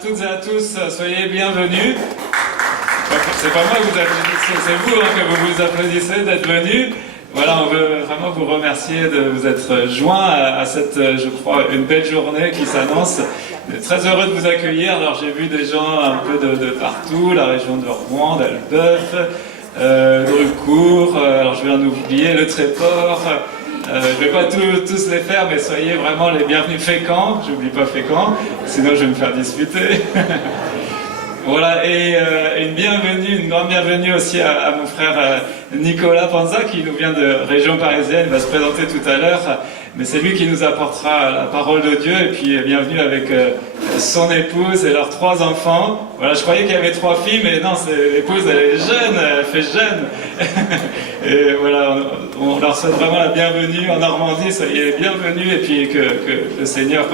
toutes et à tous, soyez bienvenus. C'est pas moi que vous applaudissez, c'est vous que vous vous applaudissez d'être venus. Voilà, on veut vraiment vous remercier de vous être joints à cette, je crois, une belle journée qui s'annonce. Très heureux de vous accueillir. Alors j'ai vu des gens un peu de partout, la région de Rouen, d'Albeuf, Drucourt, alors je vais en oublier, Le Tréport. Je ne vais pas tous les faire, mais soyez vraiment les bienvenus. Fécamp, j'oublie pas Fécamp, sinon je vais me faire disputer. Voilà, et une grande bienvenue aussi à mon frère Nicolas Panza, qui nous vient de région parisienne, il va se présenter tout à l'heure, mais c'est lui qui nous apportera la parole de Dieu, et puis bienvenue avec son épouse et leurs 3 enfants. Voilà, je croyais qu'il y avait 3 filles, mais non, l'épouse, elle est jeune, elle fait jeune. Et voilà, on leur souhaite vraiment la bienvenue en Normandie, soyez les bienvenus, et puis que le Seigneur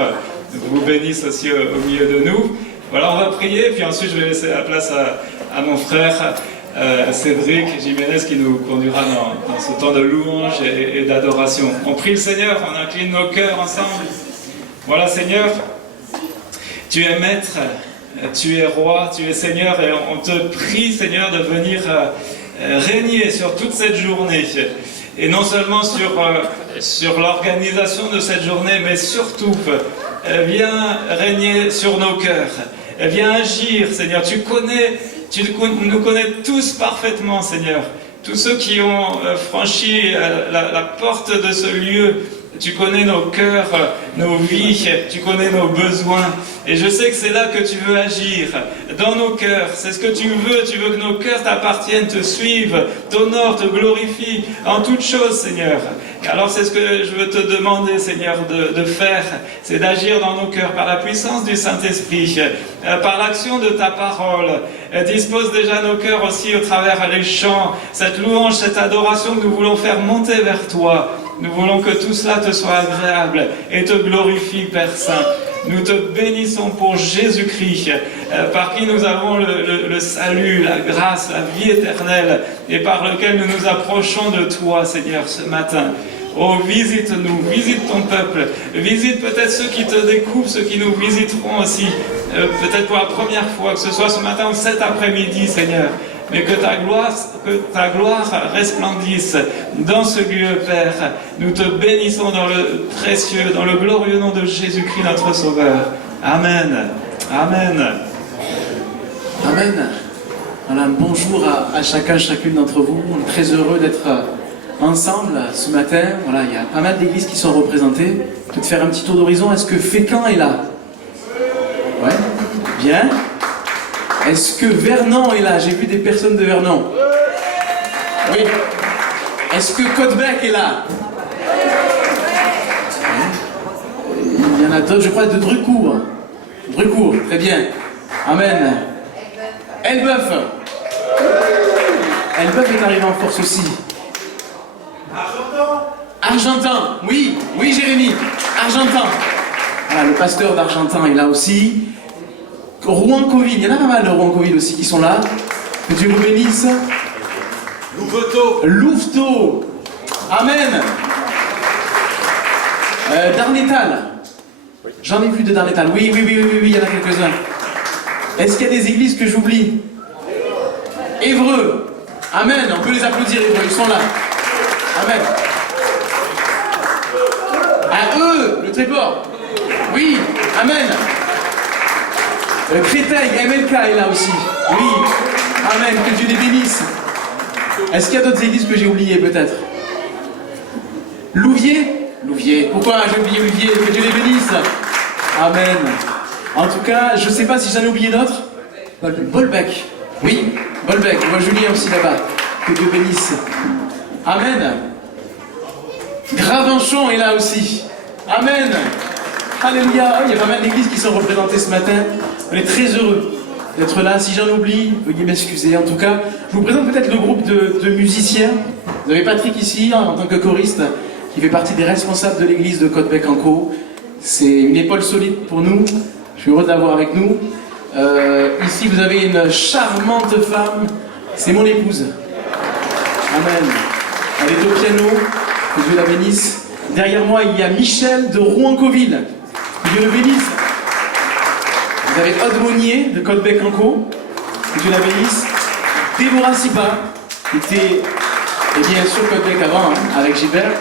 vous bénisse aussi au milieu de nous. Voilà, on va prier, puis ensuite je vais laisser la place à mon frère Cédric Jiménez qui nous conduira dans ce temps de louange et d'adoration. On prie le Seigneur, on incline nos cœurs ensemble. Voilà Seigneur, tu es maître, tu es roi, tu es Seigneur, et on te prie Seigneur de venir régner sur toute cette journée. Et non seulement sur l'organisation de cette journée, mais surtout, viens régner sur nos cœurs. Viens agir, Seigneur. Tu nous connais tous parfaitement, Seigneur. Tous ceux qui ont franchi la porte de ce lieu, tu connais nos cœurs, nos vies, tu connais nos besoins. Et je sais que c'est là que tu veux agir, dans nos cœurs. C'est ce que tu veux que nos cœurs t'appartiennent, te suivent, t'honorent, te glorifient en toutes choses, Seigneur. Alors c'est ce que je veux te demander, Seigneur, de faire, c'est d'agir dans nos cœurs par la puissance du Saint-Esprit, par l'action de ta parole. Dispose déjà nos cœurs aussi au travers des chants, cette louange, cette adoration que nous voulons faire monter vers toi. Nous voulons que tout cela te soit agréable et te glorifie, Père Saint. Nous te bénissons pour Jésus-Christ, par qui nous avons le salut, la grâce, la vie éternelle, et par lequel nous nous approchons de toi, Seigneur, ce matin. Oh, visite-nous, visite ton peuple, visite peut-être ceux qui te découvrent, ceux qui nous visiteront aussi, peut-être pour la première fois, que ce soit ce matin ou cet après-midi, Seigneur. Mais que ta gloire resplendisse dans ce lieu, Père. Nous te bénissons dans le précieux, dans le glorieux nom de Jésus-Christ, notre Sauveur. Amen. Amen. Amen. Voilà, bonjour à chacun, chacune d'entre vous. On est très heureux d'être ensemble ce matin. Voilà, il y a pas mal d'églises qui sont représentées. Peut-être faire un petit tour d'horizon. Est-ce que Fécamp est là? Ouais. Bien. Est-ce que Vernon est là? J'ai vu des personnes de Vernon. Oui. Est-ce que Côte-Bec est là? Il y en a d'autres, je crois, de Drucourt. Drucourt, très bien. Amen. Elbeuf. Elbeuf est arrivé en force aussi. Argentan. Oui, oui Jérémy. Argentan. Voilà, le pasteur d'Argentan est là aussi. Rouen-Coville, il y en a pas mal de Rouen-Coville aussi qui sont là. Que Dieu nous bénisse. Louveteau. Louveteau. Amen. Darnétal. J'en ai vu de Darnétal. Oui, il y en a quelques-uns. Est-ce qu'il y a des églises que j'oublie? Évreux. Amen. On peut les applaudir, Évreux. Ils sont là. Amen. À eux, le Tréport. Oui. Amen. Créteil, MLK est là aussi. Oui. Amen. Que Dieu les bénisse. Est-ce qu'il y a d'autres églises que j'ai oubliées peut-être? Louviers. Pourquoi j'ai oublié Louviers? Que Dieu les bénisse. Amen. En tout cas, je ne sais pas si j'en ai oublié d'autres. Bolbec. Oui, Bolbec. Je vois Julien aussi là-bas. Que Dieu bénisse. Amen. Gravenchon est là aussi. Amen. Alléluia. Il y a pas mal d'églises qui sont représentées ce matin. On est très heureux d'être là. Si j'en oublie, veuillez m'excuser. En tout cas, je vous présente peut-être le groupe de musiciens. Vous avez Patrick ici, en tant que choriste, qui fait partie des responsables de l'église de Côte-Bec-en-Caux. C'est une épaule solide pour nous. Je suis heureux de l'avoir avec nous. Ici, vous avez une charmante femme. C'est mon épouse. Amen. Elle est au piano. Que Dieu la bénisse. Derrière moi, il y a Michel de Rouen-Coville. Que Dieu le bénisse. Vous avez Aude Monnier de Côte-Bec-en-Caux, que Dieu la bénisse. Déborah Sipa, qui était bien sûr Côte-Bec avant, hein, avec Gilbert.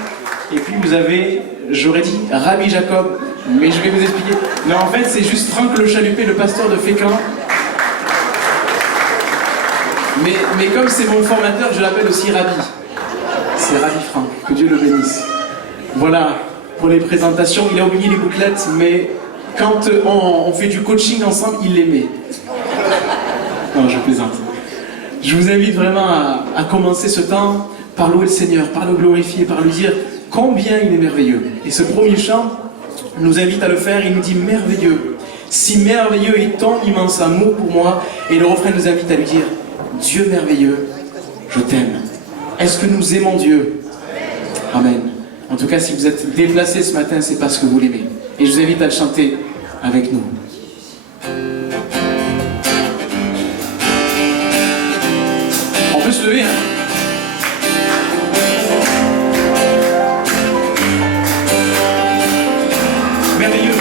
Et puis vous avez, j'aurais dit Rabbi Jacob, mais je vais vous expliquer. Non, en fait, c'est juste Franck Le Chalupé, le pasteur de Fécamp. Mais comme c'est mon formateur, je l'appelle aussi Rabbi. C'est Rabbi Franck, que Dieu le bénisse. Voilà, pour les présentations, il a oublié les bouclettes, mais quand on fait du coaching ensemble, il les met. Non, je plaisante. Je vous invite vraiment à commencer ce temps par louer le Seigneur, par le glorifier, par lui dire combien il est merveilleux. Et ce premier chant nous invite à le faire, il nous dit merveilleux. Si merveilleux est ton immense amour pour moi. Et le refrain nous invite à lui dire Dieu merveilleux, je t'aime. Est-ce que nous aimons Dieu? Amen. En tout cas, si vous êtes déplacés ce matin, c'est parce que vous l'aimez. Et je vous invite à le chanter avec nous. On peut se lever, hein? Merveilleux.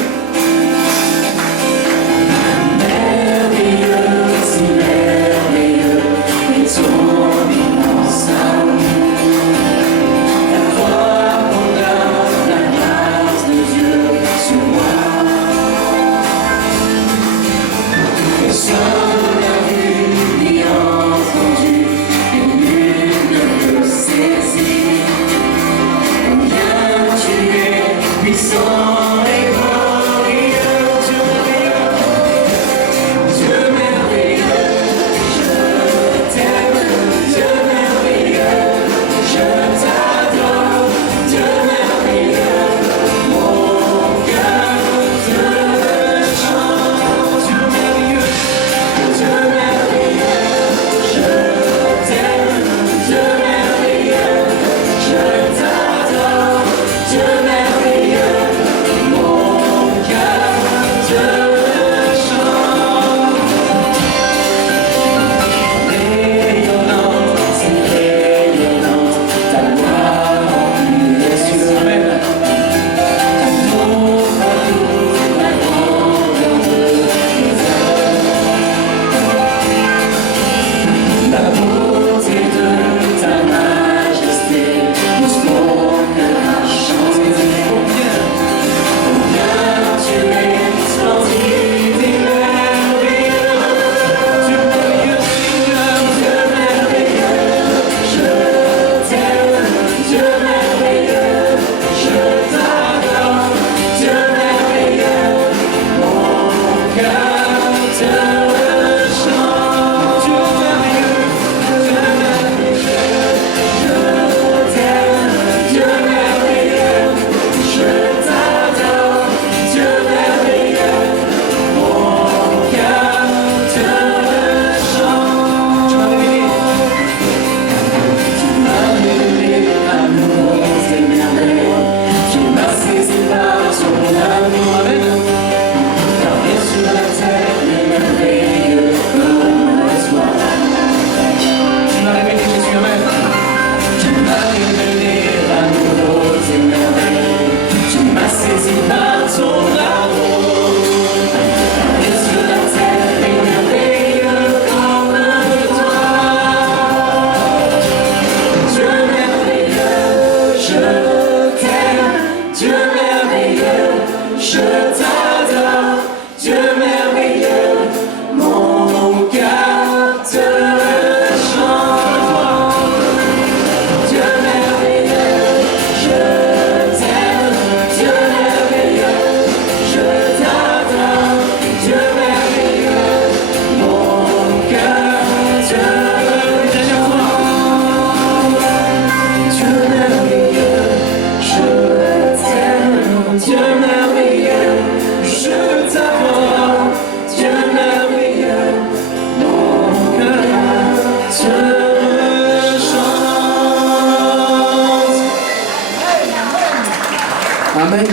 Amen.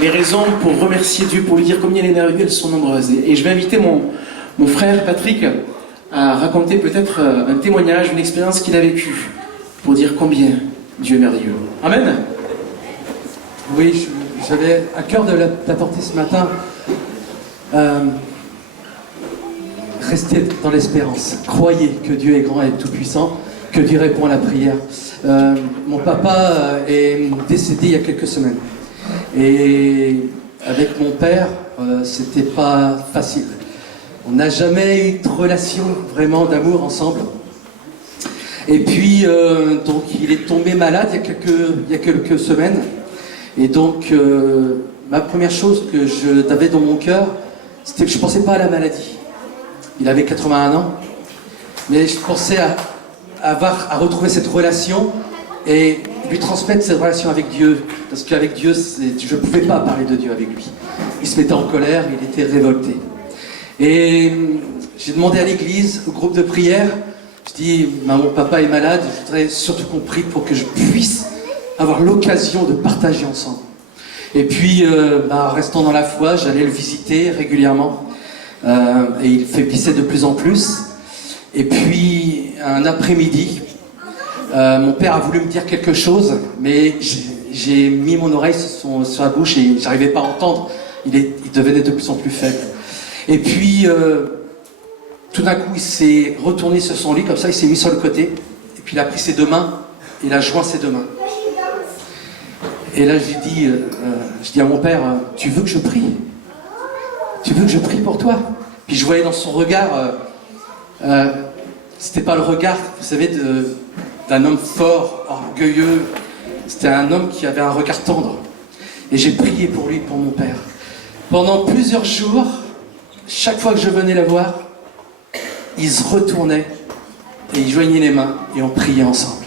Les raisons pour remercier Dieu, pour lui dire combien il est merveilleux, elles sont nombreuses. Et je vais inviter mon frère Patrick à raconter peut-être un témoignage, une expérience qu'il a vécue, pour dire combien Dieu est merveilleux. Amen. Oui, j'avais à cœur d'apporter ce matin restez dans l'espérance. Croyez que Dieu est grand et tout-puissant, que Dieu répond à la prière. Mon papa est décédé il y a quelques semaines. Et avec mon père, c'était pas facile. On n'a jamais eu de relation vraiment d'amour ensemble. Et puis, donc, il est tombé malade il y a quelques semaines. Et donc, ma première chose que j'avais dans mon cœur, c'était que je ne pensais pas à la maladie. Il avait 81 ans. Mais je pensais à retrouver cette relation et lui transmettre cette relation avec Dieu. Parce qu'avec Dieu, je ne pouvais pas parler de Dieu avec lui. Il se mettait en colère, il était révolté. Et j'ai demandé à l'église, au groupe de prière, je dis, mon papa est malade, je voudrais surtout qu'on prie pour que je puisse avoir l'occasion de partager ensemble. Et puis, restant dans la foi, j'allais le visiter régulièrement. Et il faiblissait de plus en plus. Et puis, un après-midi, mon père a voulu me dire quelque chose, mais j'ai mis mon oreille sur la bouche et j'arrivais pas à entendre. Il devenait de plus en plus faible. Et puis, tout d'un coup, il s'est retourné sur son lit, comme ça, il s'est mis sur le côté. Et puis, il a pris ses deux mains, et il a joint ses deux mains. Et là, je dis à mon père, tu veux que je prie? Tu veux que je prie pour toi? Puis je voyais dans son regard, c'était pas le regard, vous savez, d'un homme fort, orgueilleux. C'était un homme qui avait un regard tendre. Et j'ai prié pour lui, pour mon père. Pendant plusieurs jours, chaque fois que je venais la voir, il se retournait et il joignait les mains et on priait ensemble.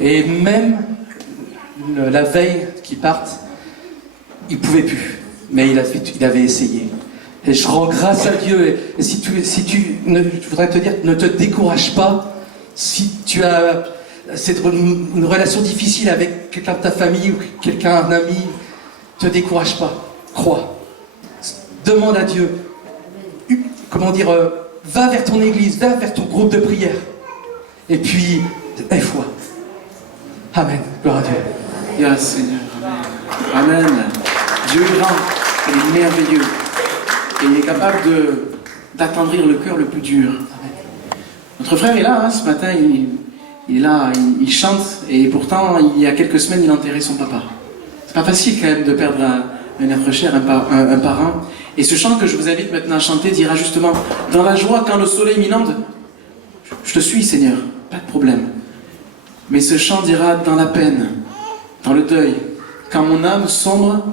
Et même la veille qu'il parte, il ne pouvait plus, mais il avait essayé. Et je rends grâce à Dieu. Et je voudrais te dire, ne te décourage pas. Si tu as une relation difficile avec quelqu'un de ta famille ou quelqu'un, un ami, ne te décourage pas. Crois. Demande à Dieu. Va vers ton église, va vers ton groupe de prière. Et puis, aie foi. Amen. Gloire à Dieu. Yes, Seigneur. Amen. Dieu est grand, il est merveilleux. Et il est capable d'attendrir le cœur le plus dur. Notre frère est là, ce matin, il est là, il chante, et pourtant, il y a quelques semaines, il a enterré son papa. C'est pas facile quand même de perdre un être cher, un parent. Et ce chant que je vous invite maintenant à chanter dira justement, dans la joie, quand le soleil m'inonde, je te suis, Seigneur, pas de problème. Mais ce chant dira, dans la peine, dans le deuil, quand mon âme sombre,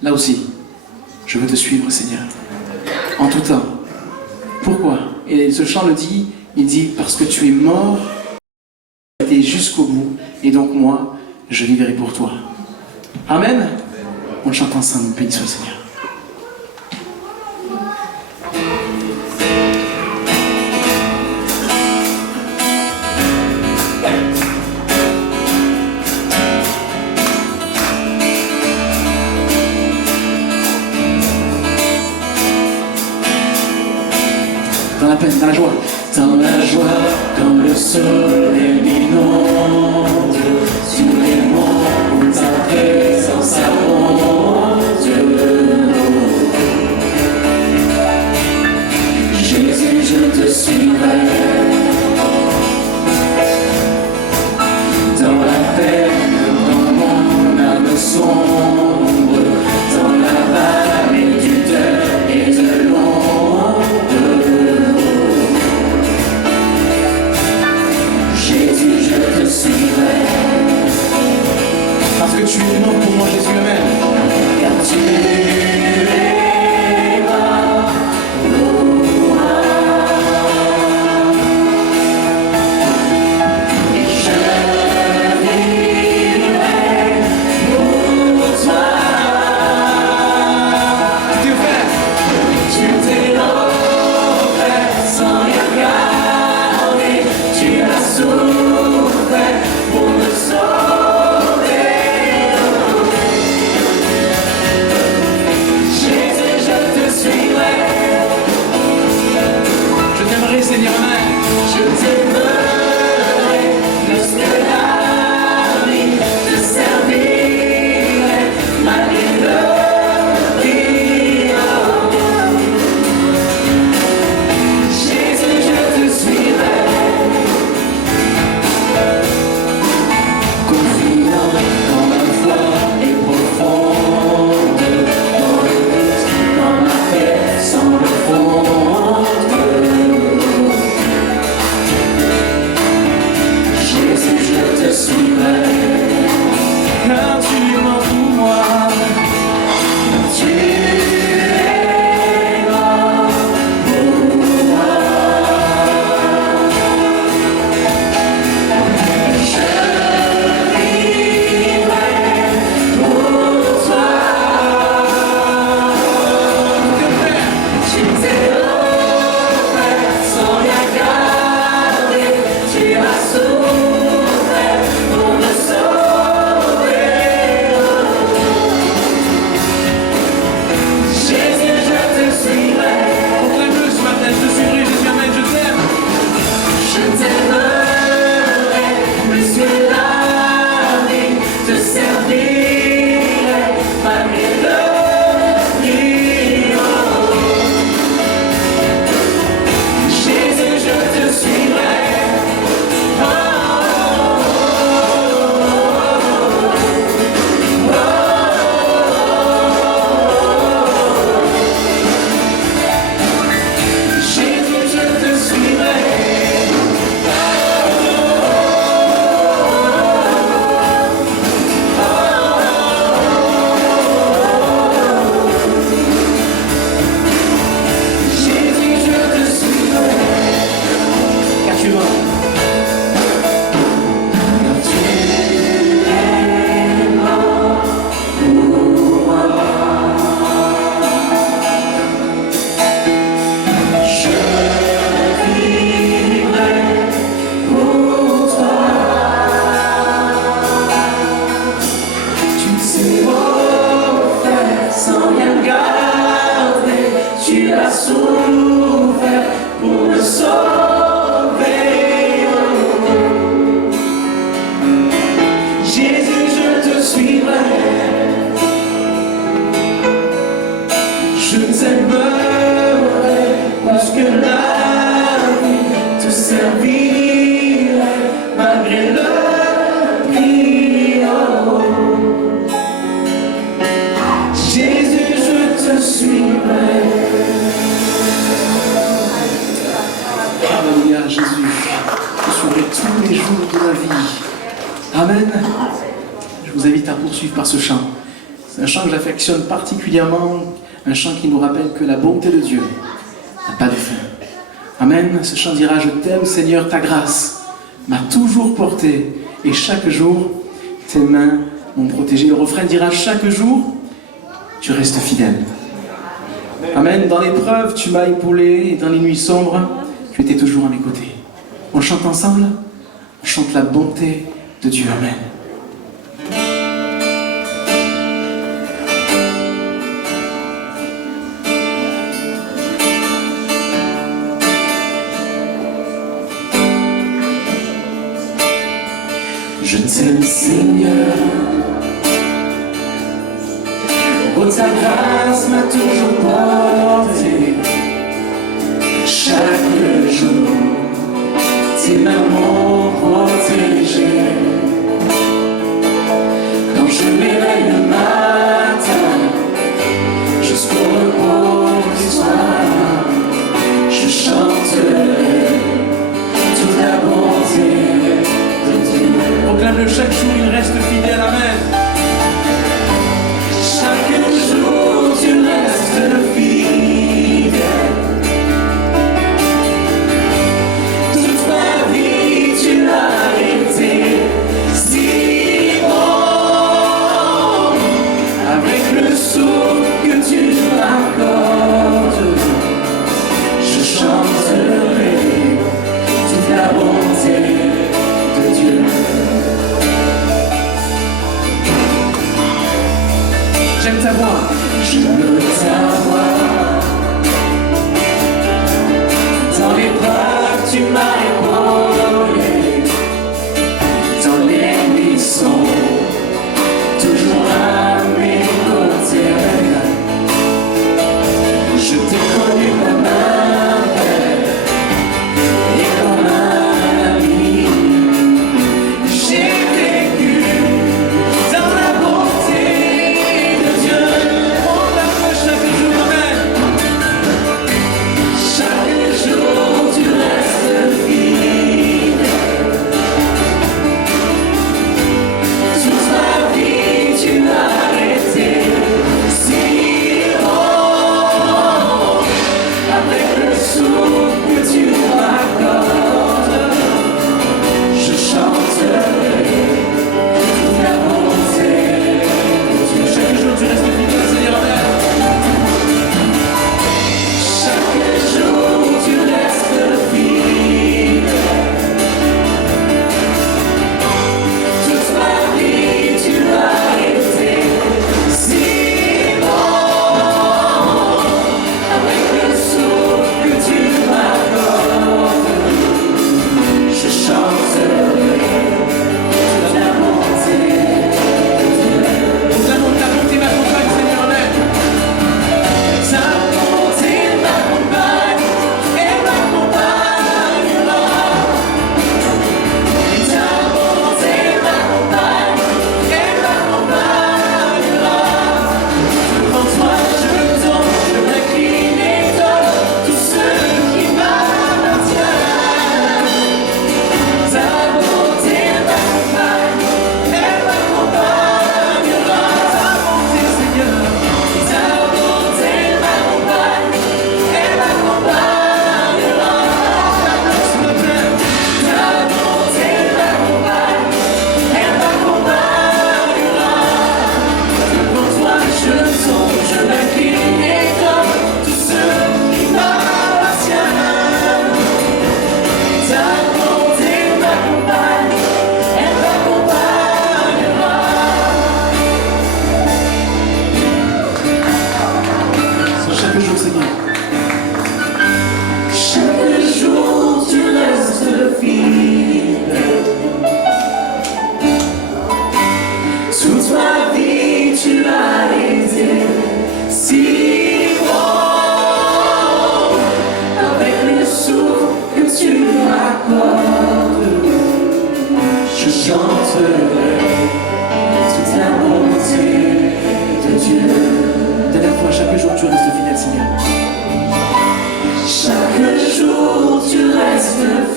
là aussi, je veux te suivre, Seigneur. En tout temps. Pourquoi? Et ce chant le dit, il dit, parce que tu es mort, tu as été jusqu'au bout, et donc moi, je vivrai pour toi. Amen. On chante ensemble, béni soit le Seigneur. Dans la peine, dans la joie. Dans la joie, quand le soleil m'inonde, sur les monts où ta présence abonde. Jésus, je te suivrai. Dans la peine, dans mon âme sombre, dans la vallée du deuil et de l'ombre. Jésus, je te suivrai. Parce que tu es mort pour moi, Jésus, amen. Car tu es mort pour moi. Et je vivrai pour toi. Tu t'es offert. Tu t'es offert sans rien garder. Tu as souffert pour me sauver. Jésus, je te suivrai. Je t'aimerai, Seigneur, amen. Je t'aimerai lorsque la vie te servirait malgré le pire. Jésus, as souffert pour me sauver. Jésus, je te suivrai. Je t'aimerai parce que la vie te servirait malgré le prix. Oh. Jésus, je te suivrai. Alléluia, Jésus, je suivrai tous les jours de la vie. Amen. Je vous invite à poursuivre par ce chant. C'est un chant que j'affectionne particulièrement, un chant qui nous rappelle que la bonté de Dieu n'a pas de fin. Amen. Ce chant dira: je t'aime Seigneur, ta grâce m'a toujours porté et chaque jour tes mains m'ont protégé. Le refrain dira: chaque jour tu restes fidèle. Amen. Dans l'épreuve tu m'as épaulé et dans les nuits sombres tu étais toujours à mes côtés. On chante ensemble, on chante la bonté de Dieu. Amen. Je t'aime Seigneur, oh ta grâce m'a toujours porté. Chaque jour, tes mains m'ont protégé. Quand je m'éveille le matin, jusqu'au repos du soir, je chanterai toute la bonté de Dieu. Proclame-le chaque jour, il reste fidèle. Amen. Chaque jour, tu restes fidèle. Toute ma vie, tu l'as été si bon. Avec le souffle que tu m'accordes, je chanterai toute la bonté de Dieu. J'aime ta voix, je veux ta voix. Dans les bras tu m'as épaulé, dans les buissons, toujours à mes côtés. Je t'ai connu comme un père et comme un ami. J'ai vécu dans la bonté de Dieu. On l'aime chaque jour, amen. Chaque jour tu restes fidèle.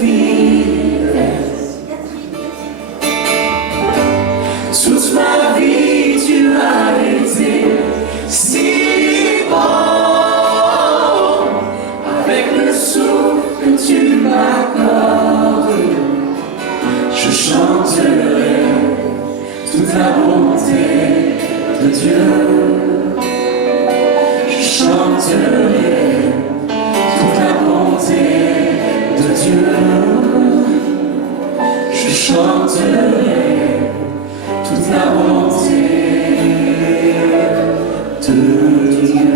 fidèle. Toute ma vie, tu as été si bon. Avec le souffle que tu m'accordes, je chanterai toute la bonté de Dieu. Je chanterai toute la bonté de Dieu. Je chanterai toute la bonté de Dieu.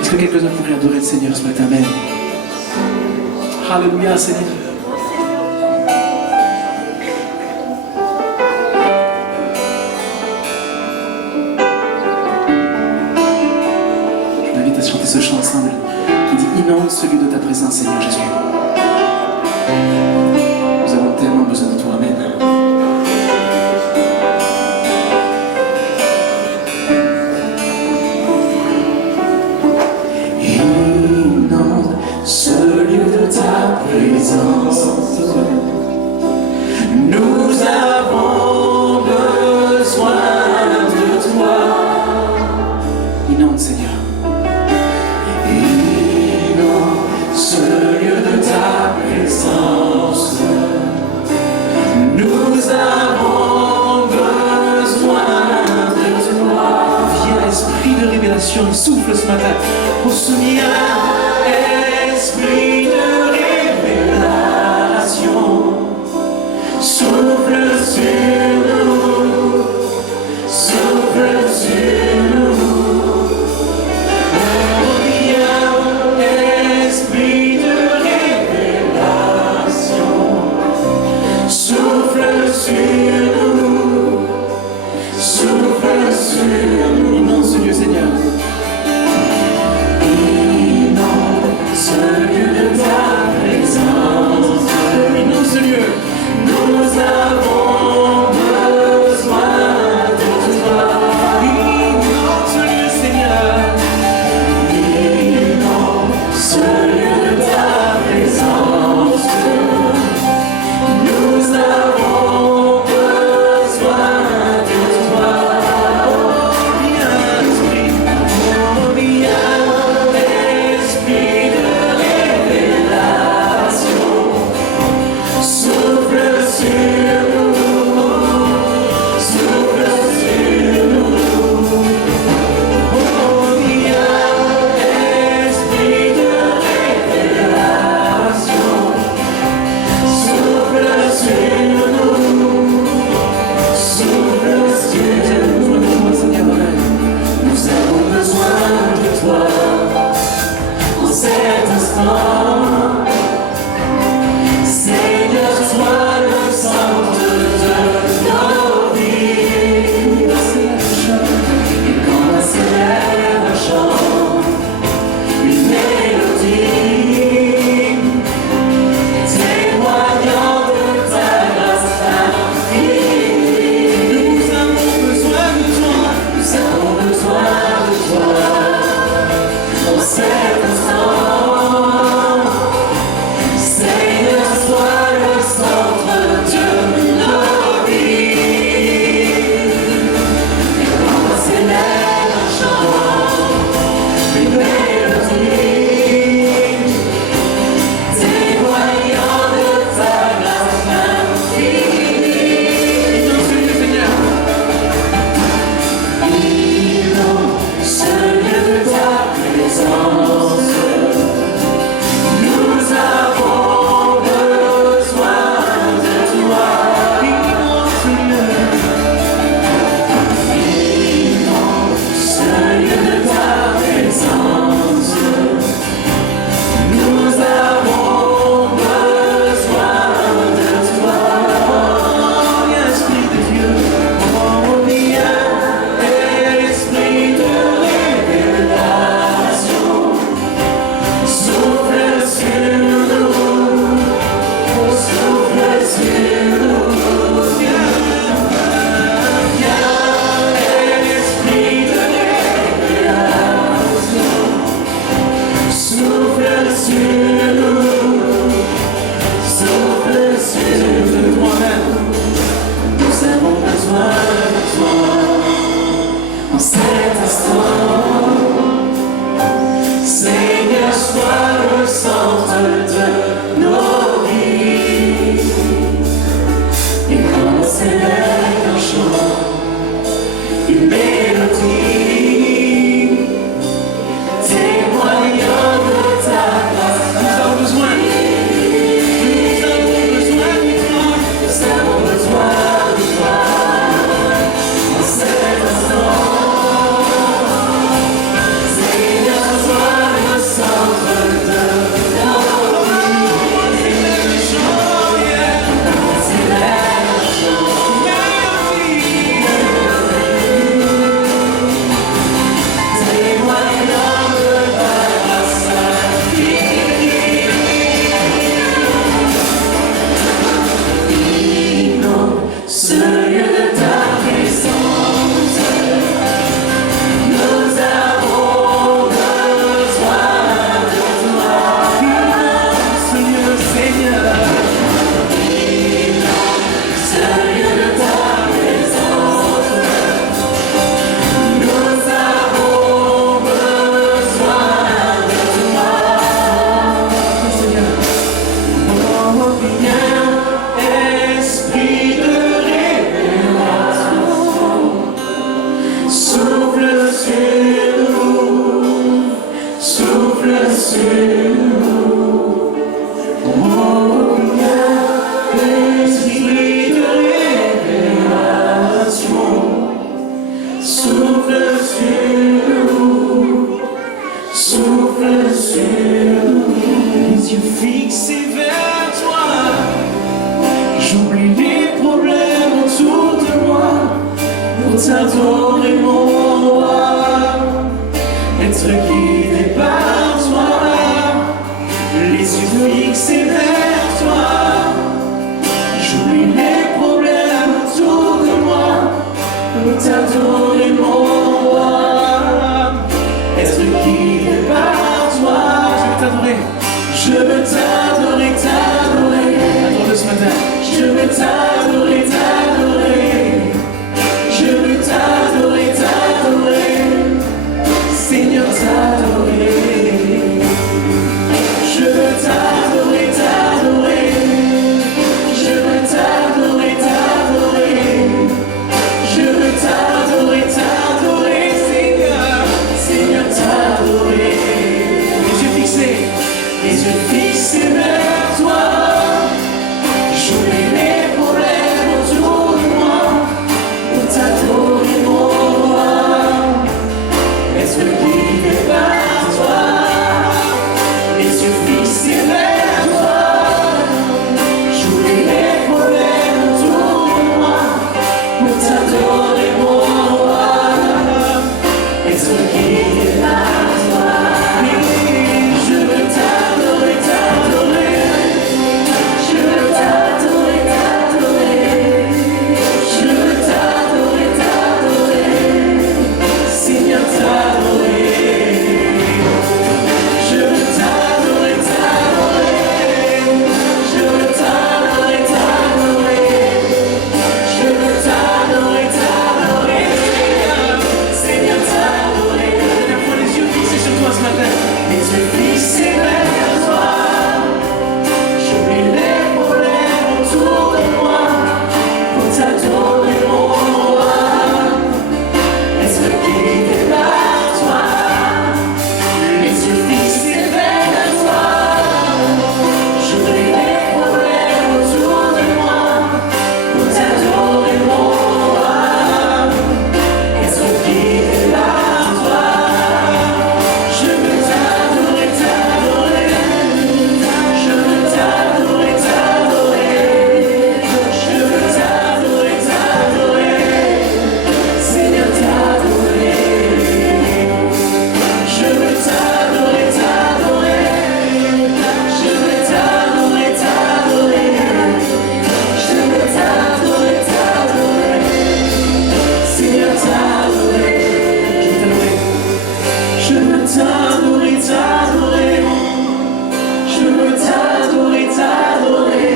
Est-ce que quelques-uns pourraient adorer le Seigneur ce matin même? Alléluia, Seigneur. Je vous invite à chanter ce chant ensemble qui dit « Inonde celui de ta présence, Seigneur Jésus ». Nous avons tellement besoin de toi, Amen. Inonde ce lieu de ta présence. Nous avons besoin de toi. Inonde, Seigneur. Inonde ce lieu de ta présence. Nous avons besoin de toi. Viens, esprit de révélation, il souffle ce matin. On se vient, esprit de révélation, souffle sur nous, souffle sur nous. On vient, esprit de révélation, souffle sur nous, souffle sur nous. Inonde ce lieu, Seigneur. Inonde ce lieu de ta présence. Inonde ce lieu. Nous avons besoin de toi. Inonde ce lieu, Seigneur. Inonde ce lieu de ta présence. Nous avons besoin de toi. Oh, viens, Esprit. Oh, viens, Esprit de révélation. Souffle sur nous, souffle sur nous. Oh, viens, Esprit de révélation. Souffle sur nous, souffle sur nous. Seigneur, nous avons besoin de toi en cet instant. Seigneur, sois le centre de nos vies. Et quand s'élève un chant, une mélodie, témoignant de ta grâce infinie. Nous avons besoin de toi, nous avons besoin de toi en cet instant. Seigneur, sois le centre de nos vies. Et quand s'élève un chant, une mélodie, témoignant de ta grâce infinie. Inonde ce lieu, Seigneur. Inonde ce lieu de ta présence. sur nous. Oh, l'esprit de révélation souffle sur nous, souffle sur nous. Les yeux fixés vers toi, j'oublie les problèmes autour de moi pour t'adorer mon roi, être guidé par toi. Les yeux fixés vers toi, j'oublie les problèmes autour de moi pour t'adorer mon roi, être guidé par toi. Je veux t'adorer, je veux t'adorer, t'adorer. Adore-le ce matin. Je veux t'adorer, t'adorer. Je veux t'adorer, t'adorer. Seigneur, t'adorer. Je veux t'adorer, t'adorer. Je veux t'adorer, t'adorer. Je veux t'adorer, t'adorer. Seigneur, Seigneur, t'adorer. Les yeux fixés vers toi. J'oublie les problèmes autour de moi pour t'adorer mon roi, être guidé par toi. Les yeux fixés vers toi, j'oublie les problèmes autour de moi pour t'adorer mon roi, être guidé par toi. Je veux t'adorer, t'adorer. Je veux t'adorer, t'adorer. Je veux t'adorer, t'adorer. Seigneur, t'adorer. Je veux t'adorer, t'adorer. Je veux t'adorer, t'adorer. Je veux t'adorer, t'adorer. Seigneur, t'adorer. Dernière fois, les yeux fixés sur toi ce matin. Les yeux fixés vers toi. J'oublie les problèmes autour de moi pour t'adorer mon roi, être guidé par toi. Les yeux fixés vers toi, j'oublie les problèmes autour de moi pour t'adorer mon roi, être guidé par toi. Je veux t'adorer, t'adorer. Je veux t'adorer, t'adorer. Je veux t'adorer, t'adorer. Seigneur, t'adorer. Je veux t'adorer, t'adorer. Je veux t'adorer, t'adorer. Je veux t'adorer, t'adorer. Seigneur, t'adorer. Je veux t'adorer, t'adorer. Je veux t'adorer, t'adorer.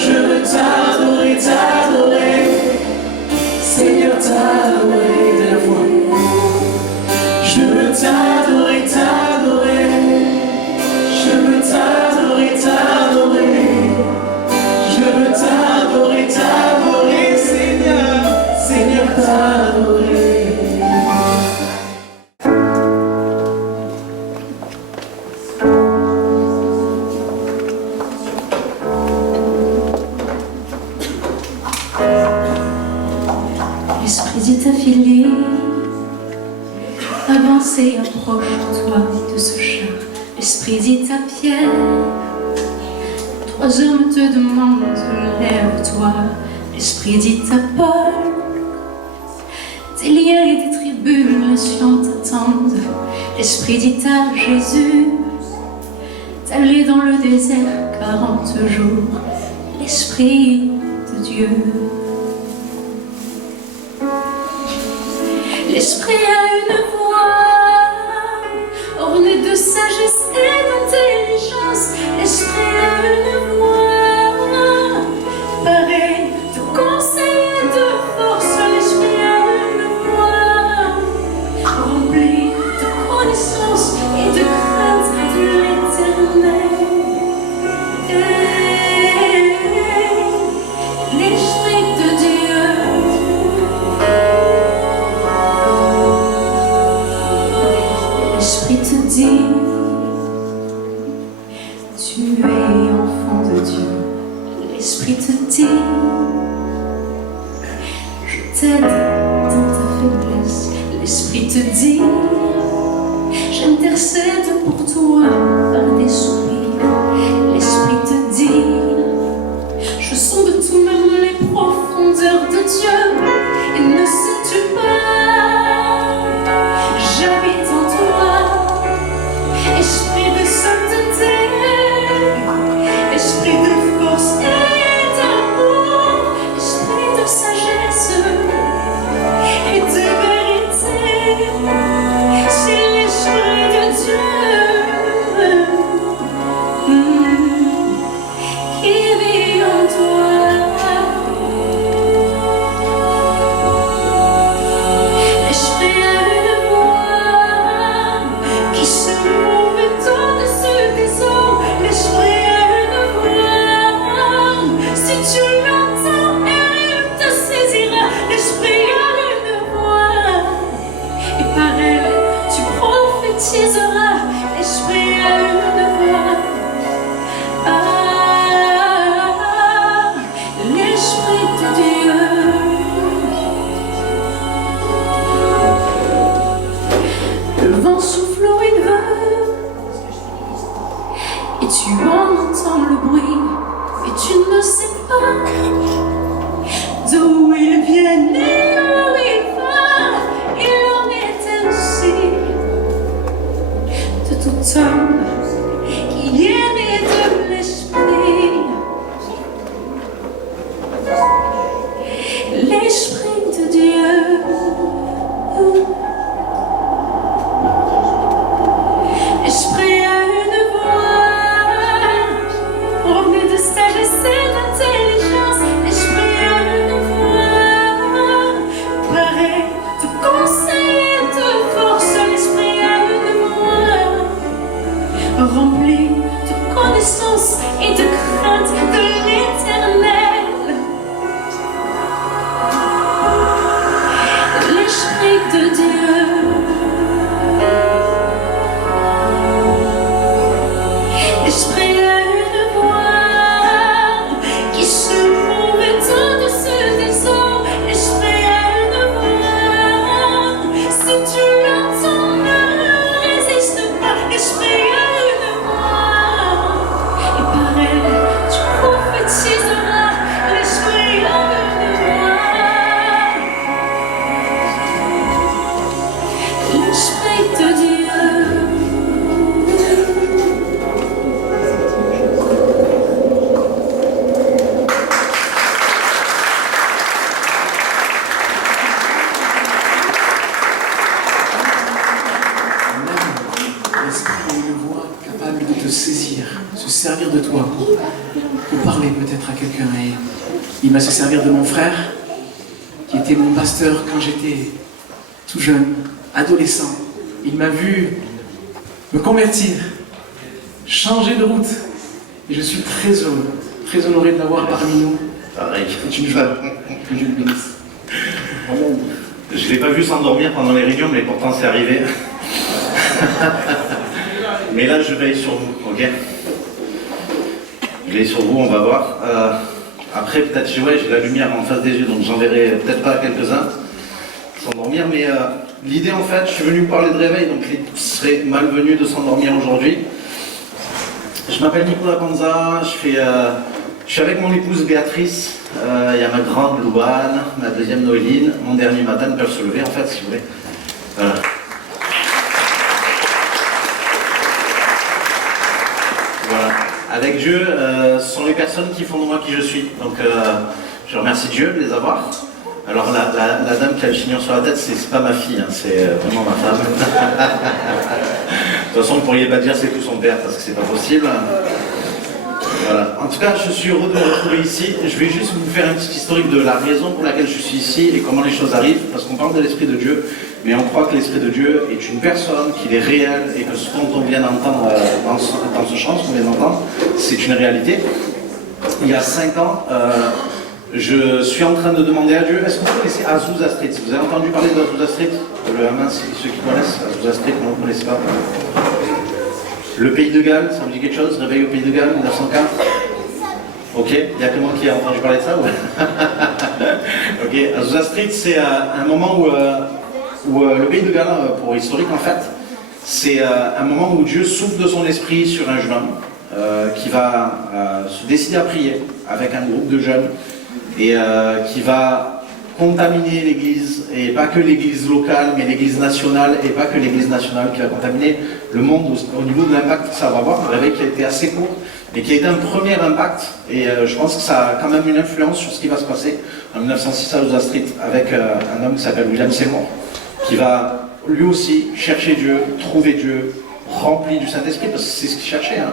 Je veux t'adorer, t'adorer. Seigneur, t'adorer. Dernière fois. Je veux t'adorer, t'adorer. Je veux t'adorer, t'adorer. Je veux t'adorer, t'adorer. Seigneur, Seigneur, t'adorer. L'esprit dit à Philippe, avance et approche-toi de ce char. L'esprit dit à Pierre, 3 hommes te demandent, lève-toi. L'esprit dit à Paul, des liens et des tribulations t'attendent. L'esprit dit à Jésus, d'aller dans le désert 40 jours. L'esprit de Dieu. L'esprit a une voix ornée de sagesse et d'intelligence. L'esprit a une voix pareille de conseil et de force. L'esprit a une voix remplie de connaissance et de crainte de l'Éternel. L'esprit de Dieu. L'esprit te dit J'intercède pour toi par des soupirs. L'esprit te dit, je sonde tout même les profondeurs de Dieu. Et ne sais-tu pas, j'habite en toi. Esprit de sainteté, esprit de force et d'amour, esprit de sagesse et de vérité. C'est l'esprit de Dieu qui vit en toi. L'esprit a une voix qui se mouve au-dessus des eaux. L'esprit a une voix, si tu l'entends, elle te saisira. L'esprit a une voix, et par elle tu prophétiseras. L'esprit a une voix. Ah, l'esprit de Dieu. Le vent souffle où il veut, et tu en entends le bruit, et tu ne sais pas d'où il vient ni où il va. Il en est ainsi de tout homme qui est né de l'esprit. L'esprit de Dieu. L'esprit a une voix, ornée de sagesse et d'intelligence. L'esprit a une voix, pareil de conseil et de force. L'esprit a une voix, remplie de connaissance et de crainte de l'Éternel. L'esprit de Dieu. L'esprit a une voix qui se mouve au-dessus des eaux. L'esprit a une voix, si tu l'entends, ne résiste pas. L'esprit a une voix, et par elle tu prophétiseras. L'esprit a une voix, l'esprit de Dieu. L'esprit a une voix capable de te saisir, se servir de toi pour parler peut-être à quelqu'un. Et il m'a se servir de mon frère, qui était mon pasteur quand j'étais tout jeune, adolescent. Il m'a vu me convertir, changer de route. Et je suis très heureux, très honoré de l'avoir parmi nous. Pareil. C'est une joie. Que Dieu le bénisse. Je ne l'ai pas vu s'endormir pendant les réunions, mais pourtant c'est arrivé. Mais là, je veille sur vous, ok? Je veille sur vous, on va voir. Après, peut-être, j'ai la lumière en face des yeux, donc j'enverrai peut-être pas quelques-uns s'endormir. Mais l'idée, en fait, je suis venu vous parler de réveil, donc il serait malvenu de s'endormir aujourd'hui. Je m'appelle Nicolas Panza, je suis avec mon épouse Béatrice. Il y a ma grande Louane, ma deuxième Noéline, mon dernier matin, peuvent se lever, en fait, si vous voulez. Voilà. Voilà. Avec Dieu, ce sont les personnes qui font de moi qui je suis. Donc je remercie Dieu de les avoir. Alors la dame qui a le chignon sur la tête, c'est pas ma fille, hein, c'est vraiment ma femme. De toute façon, vous ne pourriez pas dire c'est tout son père parce que c'est pas possible. Voilà. En tout cas, je suis heureux de me retrouver ici. Je vais juste vous faire un petit historique de la raison pour laquelle je suis ici et comment les choses arrivent, parce qu'on parle de l'Esprit de Dieu, mais on croit que l'Esprit de Dieu est une personne, qu'il est réel et que ce dont on vient d'entendre dans ce chant, ce qu'on vient d'entendre, c'est une réalité. Il y a 5 ans, je suis en train de demander à Dieu, est-ce que vous connaissez Azusa Street? Vous avez entendu parler d'Azusa Street? Le Hamas, ceux qui connaissent Azusa Street, non, vous ne connaissez pas? Le Pays de Galles, ça vous dit quelque chose? Réveil au Pays de Galles, 1904? Ok, il n'y a que moi qui a entendu parler de ça? Ouais. Ok, Azusa Street, c'est un moment où le Pays de Galles, pour historique en fait, C'est un moment où Dieu souffle de son esprit sur un jeune qui va se décider à prier avec un groupe de jeunes et qui va contaminer l'église, et pas que l'église locale, mais l'église nationale, et pas que l'église nationale, qui va contaminer le monde au niveau de l'impact que ça va avoir. Un réveil qui a été assez court, mais qui a été un premier impact, et je pense que ça a quand même une influence sur ce qui va se passer en 1906 à Azusa Street, avec un homme qui s'appelle William Seymour, qui va lui aussi chercher Dieu, trouver Dieu, rempli du Saint-Esprit, parce que c'est ce qu'il cherchait, hein,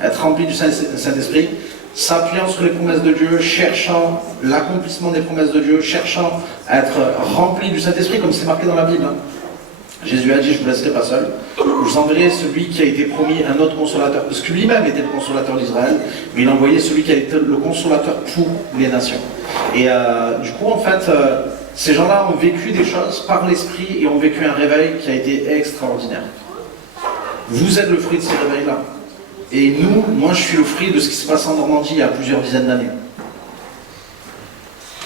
être rempli du Saint-Esprit, s'appuyant sur les promesses de Dieu, cherchant l'accomplissement des promesses de Dieu, cherchant à être rempli du Saint-Esprit, comme c'est marqué dans la Bible. Jésus a dit, je ne vous laisserai pas seul, je vous enverrai celui qui a été promis, un autre consolateur, parce que lui-même était le consolateur d'Israël, mais il a envoyé celui qui a été le consolateur pour les nations. Et du coup, en fait, ces gens-là ont vécu des choses par l'Esprit et ont vécu un réveil qui a été extraordinaire. Vous êtes le fruit de ces réveils-là. Et nous, moi je suis le fruit de ce qui se passe en Normandie il y a plusieurs dizaines d'années.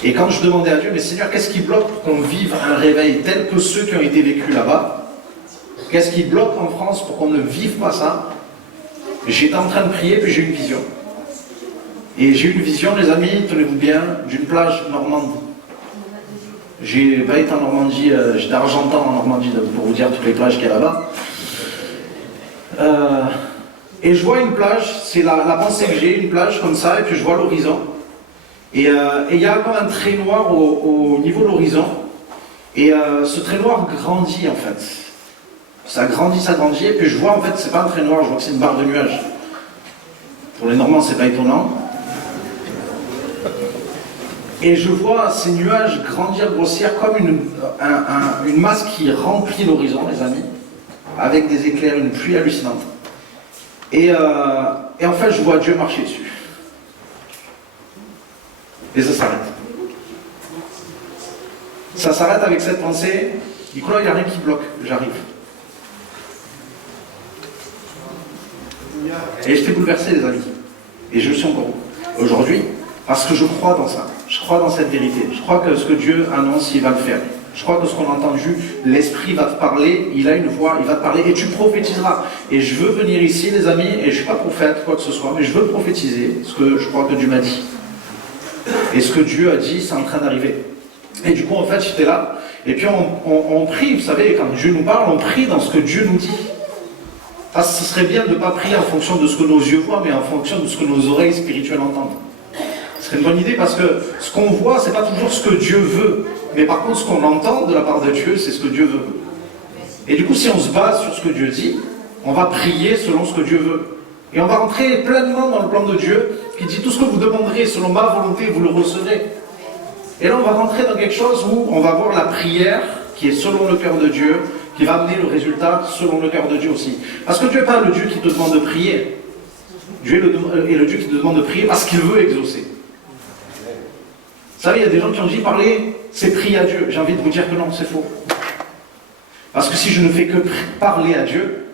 Et quand je demandais à Dieu, mais Seigneur, qu'est-ce qui bloque pour qu'on vive un réveil tel que ceux qui ont été vécus là-bas? Qu'est-ce qui bloque en France pour qu'on ne vive pas ça? J'étais en train de prier, puis j'ai eu une vision. Et j'ai eu une vision, les amis, tenez-vous bien, d'une plage normande. J'ai pas été en Normandie, j'étais à Argentan en Normandie, pour vous dire toutes les plages qu'il y a là-bas. Et je vois une plage, c'est la pensée que j'ai, une plage comme ça, et puis je vois l'horizon. Et il y a comme un trait noir au niveau de l'horizon. Et ce trait noir grandit en fait. Ça grandit, et puis je vois en fait, c'est pas un trait noir, je vois que c'est une barre de nuages. Pour les Normands, c'est pas étonnant. Et je vois ces nuages grandir, grossir comme une masse qui remplit l'horizon, les amis, avec des éclairs, une pluie hallucinante. Et en fait, je vois Dieu marcher dessus. Et ça s'arrête. Ça s'arrête avec cette pensée, Nicolas, il n'y a rien qui bloque, j'arrive. Et j'étais bouleversé, les amis. Et je suis encore aujourd'hui, parce que je crois dans ça. Je crois dans cette vérité. Je crois que ce que Dieu annonce, il va le faire. Je crois que ce qu'on a entendu, l'Esprit va te parler, il a une voix, il va te parler et tu prophétiseras. Et je veux venir ici, les amis, et je ne suis pas prophète, quoi que ce soit, mais je veux prophétiser ce que je crois que Dieu m'a dit. Et ce que Dieu a dit, c'est en train d'arriver. Et du coup, en fait, j'étais là, et puis on prie, vous savez, quand Dieu nous parle, on prie dans ce que Dieu nous dit. Parce que ce serait bien de ne pas prier en fonction de ce que nos yeux voient, mais en fonction de ce que nos oreilles spirituelles entendent. Ce serait une bonne idée parce que ce qu'on voit, c'est pas toujours ce que Dieu veut. Mais par contre, ce qu'on entend de la part de Dieu, c'est ce que Dieu veut. Et du coup, si on se base sur ce que Dieu dit, on va prier selon ce que Dieu veut. Et on va rentrer pleinement dans le plan de Dieu qui dit tout ce que vous demanderez selon ma volonté, vous le recevrez. Et là, on va rentrer dans quelque chose où on va voir la prière qui est selon le cœur de Dieu, qui va amener le résultat selon le cœur de Dieu aussi. Parce que Dieu n'est pas le Dieu qui te demande de prier. Dieu est le Dieu qui te demande de prier parce qu'il veut exaucer. Vous savez, il y a des gens qui ont dit parler, c'est prier à Dieu. J'ai envie de vous dire que non, c'est faux. Parce que si je ne fais que parler à Dieu,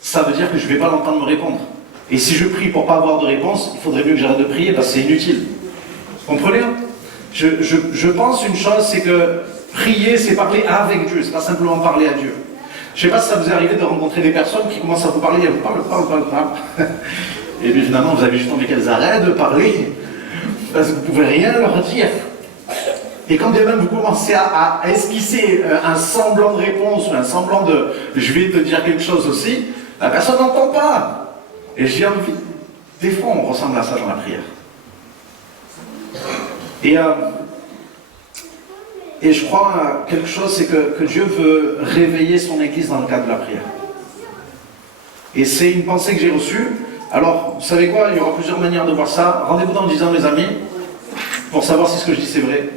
ça veut dire que je ne vais pas l'entendre me répondre. Et si je prie pour ne pas avoir de réponse, il faudrait mieux que j'arrête de prier parce que c'est inutile. Vous comprenez? Je pense une chose, c'est que prier, c'est parler avec Dieu, c'est pas simplement parler à Dieu. Je ne sais pas si ça vous est arrivé de rencontrer des personnes qui commencent à vous parler, elles vous parlent. Et puis finalement, vous avez juste envie qu'elles arrêtent de parler, parce que vous ne pouvez rien leur dire. Et quand bien même vous commencez à esquisser un semblant de réponse, ou un semblant de « je vais te dire quelque chose aussi », la personne n'entend pas. Et j'ai envie, des fois on ressemble à ça dans la prière. Et je crois quelque chose, c'est que Dieu veut réveiller son Église dans le cadre de la prière. Et c'est une pensée que j'ai reçue. Alors, vous savez quoi, il y aura plusieurs manières de voir ça. Rendez-vous dans 10 ans, les amis, pour savoir si ce que je dis c'est vrai.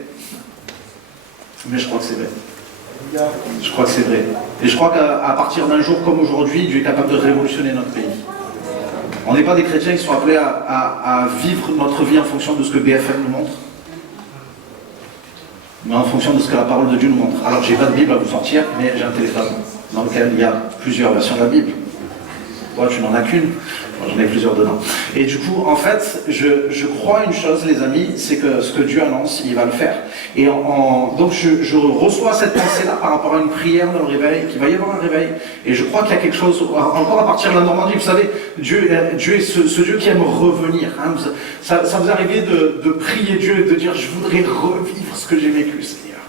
Mais je crois que c'est vrai. Je crois que c'est vrai. Et je crois qu'à partir d'un jour comme aujourd'hui, Dieu est capable de révolutionner notre pays. On n'est pas des chrétiens qui sont appelés à vivre notre vie en fonction de ce que BFM nous montre, mais en fonction de ce que la parole de Dieu nous montre. Alors, j'ai pas de Bible à vous sortir, mais j'ai un téléphone dans lequel il y a plusieurs versions de la Bible. Toi, tu n'en as qu'une. Moi, j'en ai plusieurs dedans. Et du coup, en fait, je crois une chose, les amis, c'est que ce que Dieu annonce, il va le faire. Et donc, je reçois cette pensée-là par rapport à une prière dans le réveil, qu'il va y avoir un réveil. Et je crois qu'il y a quelque chose, encore à partir de la Normandie, vous savez, Dieu est ce Dieu qui aime revenir. Hein. Ça vous arrivait de prier Dieu et de dire, je voudrais revivre ce que j'ai vécu, Seigneur.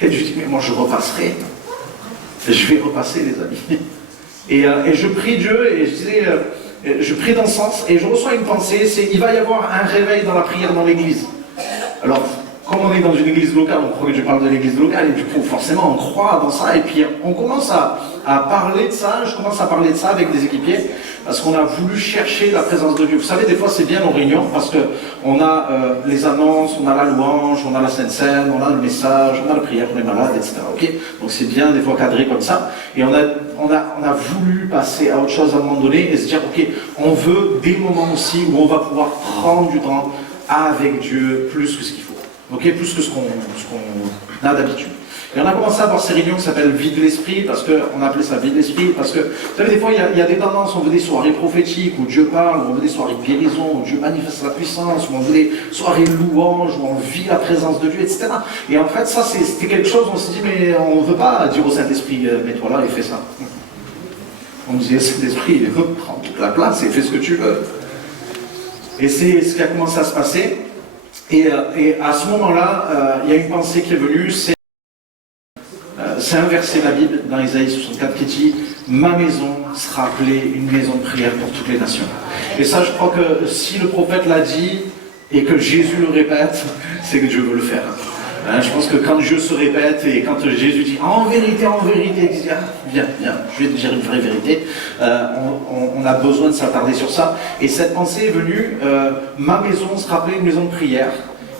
Et je dis, mais moi, je repasserai. Je vais repasser, les amis. Et je prie Dieu, et je disais, je prie dans ce sens, et je reçois une pensée, c'est il va y avoir un réveil dans la prière dans l'église. Alors, comme on est dans une église locale, on croit que je parle de l'église locale, et du coup, forcément, on croit dans ça, et puis on commence à parler de ça, je commence à parler de ça avec des équipiers, parce qu'on a voulu chercher la présence de Dieu. Vous savez, des fois, c'est bien nos réunions, parce qu'on a les annonces, on a la louange, on a la Sainte Seine, on a le message, on a la prière pour les malades, etc. Okay, donc c'est bien, des fois, cadré comme ça, et on a voulu passer à autre chose à un moment donné, et se dire, ok, on veut des moments aussi où on va pouvoir prendre du temps avec Dieu, plus que ce qu'il faut. Okay, plus que ce qu'on a d'habitude. Et on a commencé à avoir ces réunions qui s'appellent Vie de l'Esprit, parce qu'on appelait ça Vie de l'Esprit, parce que, vous savez, des fois, il y a des tendances, on veut des soirées prophétiques, où Dieu parle, où on veut des soirées de guérison, où Dieu manifeste sa puissance, où on veut des soirées de louange, où on vit la présence de Dieu, etc. Et en fait, ça, c'était quelque chose, on s'est dit, mais on ne veut pas dire au Saint-Esprit, mets-toi là et fais ça. On disait, Saint-Esprit, prends toute la place et fais ce que tu veux. Et c'est ce qui a commencé à se passer. Et à ce moment-là, il y a une pensée qui est venue, c'est un verset de la Bible dans Isaïe 64 qui dit « Ma maison sera appelée une maison de prière pour toutes les nations ». Et ça, je crois que si le prophète l'a dit et que Jésus le répète, c'est que Dieu veut le faire. Hein, je pense que quand Dieu se répète et quand Jésus dit « En vérité, il dit « Viens, je vais te dire une vraie vérité », on a besoin de s'attarder sur ça. Et cette pensée est venue, ma maison sera appelée une maison de prière.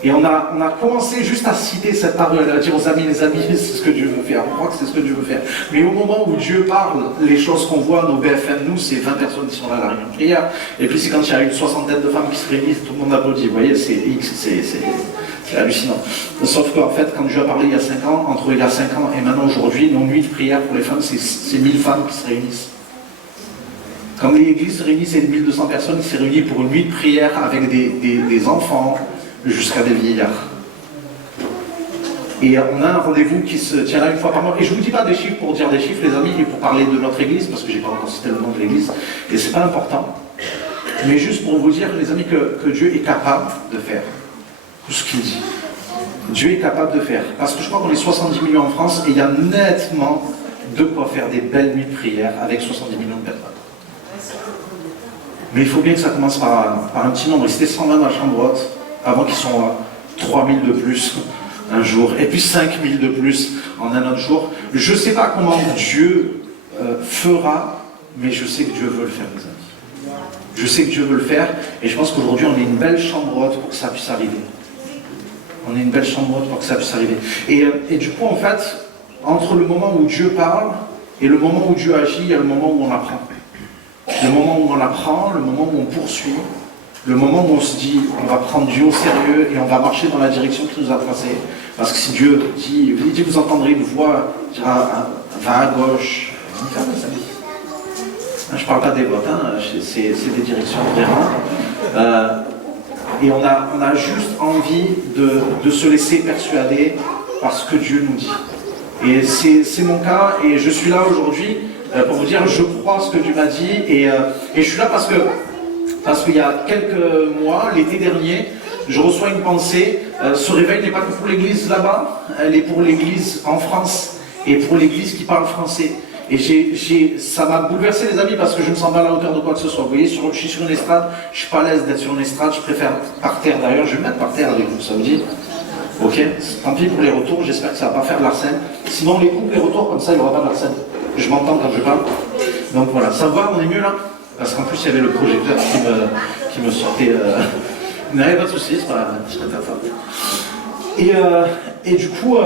Et on a commencé juste à citer cette parole, à dire aux amis, les amis, c'est ce que Dieu veut faire. On croit que c'est ce que Dieu veut faire. Mais au moment où Dieu parle, les choses qu'on voit, nos BFM, nous, c'est 20 personnes qui sont là à la réunion de prière. Et puis c'est quand il y a une soixantaine de femmes qui se réunissent, tout le monde applaudit. Vous voyez, c'est hallucinant. Sauf qu'en fait, quand Dieu a parlé il y a 5 ans, entre il y a 5 ans et maintenant aujourd'hui, nos nuits de prière pour les femmes, c'est 1000 femmes qui se réunissent. Quand l'église se réunit, c'est 1200 personnes qui se réunissent pour une nuit de prière avec des enfants, jusqu'à des vieillards. Et on a un rendez-vous qui se tient là une fois par mois. Et je ne vous dis pas des chiffres pour dire des chiffres, les amis, mais pour parler de notre église, parce que je n'ai pas encore cité le nom de l'église, et c'est pas important. Mais juste pour vous dire, les amis, que Dieu est capable de faire tout ce qu'il dit. Dieu est capable de faire. Parce que je crois qu'on est 70 millions en France, et il y a nettement de quoi faire des belles nuits de prière avec 70 millions de personnes. Mais il faut bien que ça commence par un petit nombre. Et c'était 120 à chambre haute, avant qu'ils soient 3000 de plus un jour, et puis 5000 de plus en un autre jour. Je ne sais pas comment Dieu fera, mais je sais que Dieu veut le faire, mes amis. Je sais que Dieu veut le faire, et je pense qu'aujourd'hui on est une belle chambre haute pour que ça puisse arriver. On est une belle chambre haute pour que ça puisse arriver. Et du coup, en fait, entre le moment où Dieu parle et le moment où Dieu agit, il y a le moment où on apprend. Le moment où on apprend, le moment où on poursuit, le moment où on se dit, on va prendre Dieu au sérieux et on va marcher dans la direction qu'il nous a tracée. Parce que si Dieu dit, vous entendrez une voix, dira, va à gauche. Je ne parle pas des votes, hein, c'est des directions vraiment. Et on a juste envie de se laisser persuader par ce que Dieu nous dit. Et c'est mon cas, et je suis là aujourd'hui pour vous dire, je crois ce que Dieu m'a dit, et je suis là parce qu'il y a quelques mois, l'été dernier, je reçois une pensée. Ce réveil n'est pas que pour l'église là-bas, elle est pour l'église en France et pour l'église qui parle français. Et ça m'a bouleversé, les amis, parce que je ne me sens pas à la hauteur de quoi que ce soit. Vous voyez, je suis sur une estrade, je ne suis pas à l'aise d'être sur une estrade, je préfère par terre. D'ailleurs, je vais me mettre par terre avec vous, ça vous dit? Ok, tant pis pour les retours, j'espère que ça ne va pas faire de l'arsène. Sinon, on les coupe les retours, comme ça, il n'y aura pas de l'arsène. Je m'entends quand je parle. Donc voilà, ça va, on est mieux là? Parce qu'en plus, il y avait le projecteur qui me sortait. Il n'y avait pas de soucis, c'est pas ta faute. Et du coup,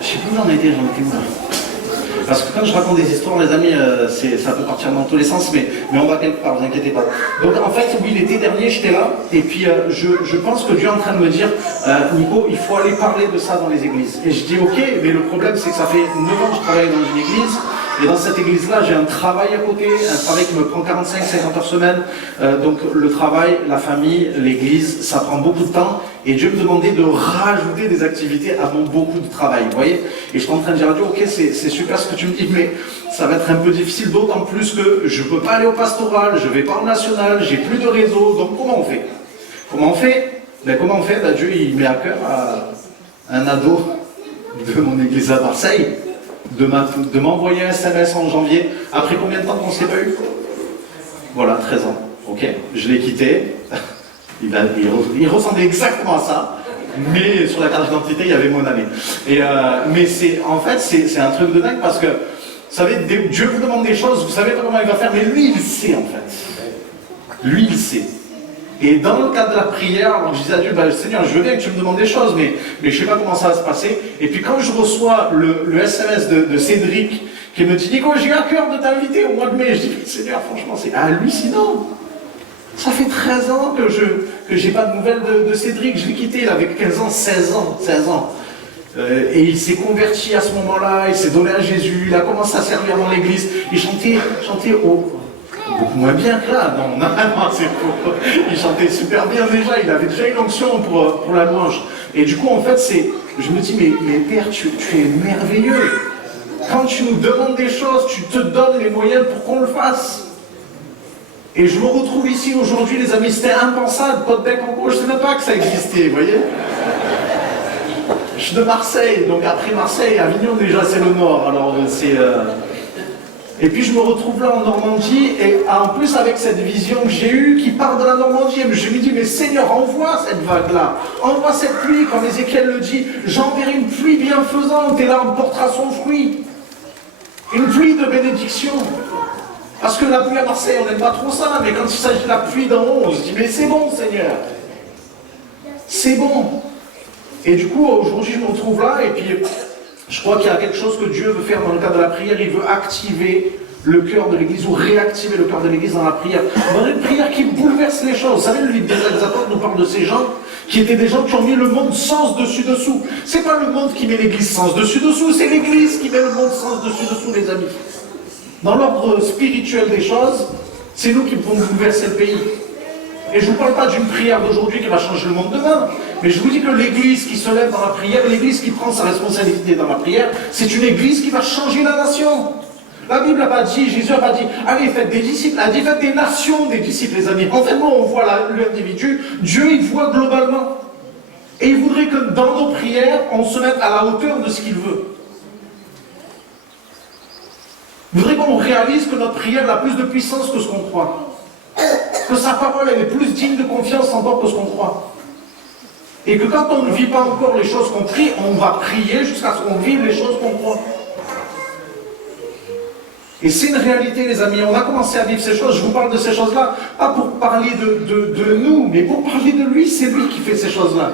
je sais plus où j'en étais où là. Parce que quand je raconte des histoires, les amis, ça peut partir dans tous les sens, mais on va quelque part, vous inquiétez pas. Donc en fait, oui, l'été dernier, j'étais là, et puis je pense que Dieu est en train de me dire, Nico, il faut aller parler de ça dans les églises. Et je dis, ok, mais le problème, c'est que ça fait 9 ans que je travaille dans une église, Et dans cette église-là, j'ai un travail à côté, un travail qui me prend 45-50 heures semaine. Donc le travail, la famille, l'église, ça prend beaucoup de temps. Et Dieu me demandait de rajouter des activités à mon beaucoup de travail, vous voyez. Et je suis en train de dire à Dieu, ok, c'est super ce que tu me dis, mais ça va être un peu difficile, d'autant plus que je ne peux pas aller au pastoral, je ne vais pas au national, j'ai plus de réseau, donc comment on fait? Comment on fait? Comment on fait? Dieu, il met à cœur à un ado de mon église à Marseille de m'envoyer un SMS en janvier. Après combien de temps qu'on ne s'est pas eu? Voilà, 13 ans. Ok, je l'ai quitté. Il ressemblait exactement à ça, mais sur la carte d'identité, il y avait mon année. Mais en fait, c'est un truc de dingue parce que, vous savez, Dieu vous demande des choses, vous savez pas comment il va faire, mais lui, il sait en fait. Lui, il sait. Et dans le cadre de la prière, alors je disais à Dieu, Seigneur, je veux bien que tu me demandes des choses, mais je ne sais pas comment ça va se passer. Et puis quand je reçois le SMS de Cédric, qui me dit, Nico, j'ai eu à cœur de t'inviter au mois de mai, je dis, Seigneur, franchement, c'est hallucinant. Ça fait 13 ans que j'ai pas de nouvelles de Cédric, je l'ai quitté, il avait 15 ans, 16 ans. Et il s'est converti à ce moment-là, il s'est donné à Jésus, il a commencé à servir dans l'église, il chantait beaucoup moins bien que là, non, c'est faux. Il chantait super bien déjà, il avait déjà une onction pour la louange. Et du coup, en fait, je me dis, mais Père, tu es merveilleux. Quand tu nous demandes des choses, tu te donnes les moyens pour qu'on le fasse. Et je me retrouve ici aujourd'hui, les amis, c'était impensable, Pot-Bec en gros, je ne savais même pas que ça existait, vous voyez. Je suis de Marseille, donc après Marseille, Avignon déjà c'est le nord, alors c'est... Et puis je me retrouve là en Normandie, et en plus avec cette vision que j'ai eue qui part de la Normandie, je me dis, mais Seigneur, envoie cette vague-là, envoie cette pluie, comme Ézéchiel le dit, j'enverrai une pluie bienfaisante, et là on portera son fruit. Une pluie de bénédiction. Parce que la pluie à Marseille, on n'aime pas trop ça, mais quand il s'agit de la pluie d'en haut, on se dit, mais c'est bon, Seigneur. C'est bon. Et du coup, aujourd'hui, je me retrouve là, et puis je crois qu'il y a quelque chose que Dieu veut faire dans le cadre de la prière. Il veut activer le cœur de l'Église, ou réactiver le cœur de l'Église dans la prière. Dans une prière qui bouleverse les choses. Vous savez, le livre des Actes des Apôtres nous parle de ces gens qui étaient des gens qui ont mis le monde sens dessus-dessous. C'est pas le monde qui met l'Église sens dessus-dessous, c'est l'Église qui met le monde sens dessus-dessous, les amis. Dans l'ordre spirituel des choses, c'est nous qui pouvons bouleverser le pays. Et je ne vous parle pas d'une prière d'aujourd'hui qui va changer le monde demain, mais je vous dis que l'Église qui se lève dans la prière, l'Église qui prend sa responsabilité dans la prière, c'est une Église qui va changer la nation. La Bible n'a pas dit, Jésus n'a pas dit, allez, faites des disciples, elle a dit, faites des nations des disciples, les amis. En fait, nous, on voit l'individu, Dieu, il voit globalement. Et il voudrait que dans nos prières, on se mette à la hauteur de ce qu'il veut. Il voudrait qu'on réalise que notre prière a plus de puissance que ce qu'on croit. Que sa parole, elle est plus digne de confiance encore que ce qu'on croit. Et que quand on ne vit pas encore les choses qu'on prie, on va prier jusqu'à ce qu'on vive les choses qu'on croit. Et c'est une réalité, les amis. On a commencé à vivre ces choses. Je vous parle de ces choses-là, pas pour parler de nous, mais pour parler de lui. C'est lui qui fait ces choses-là.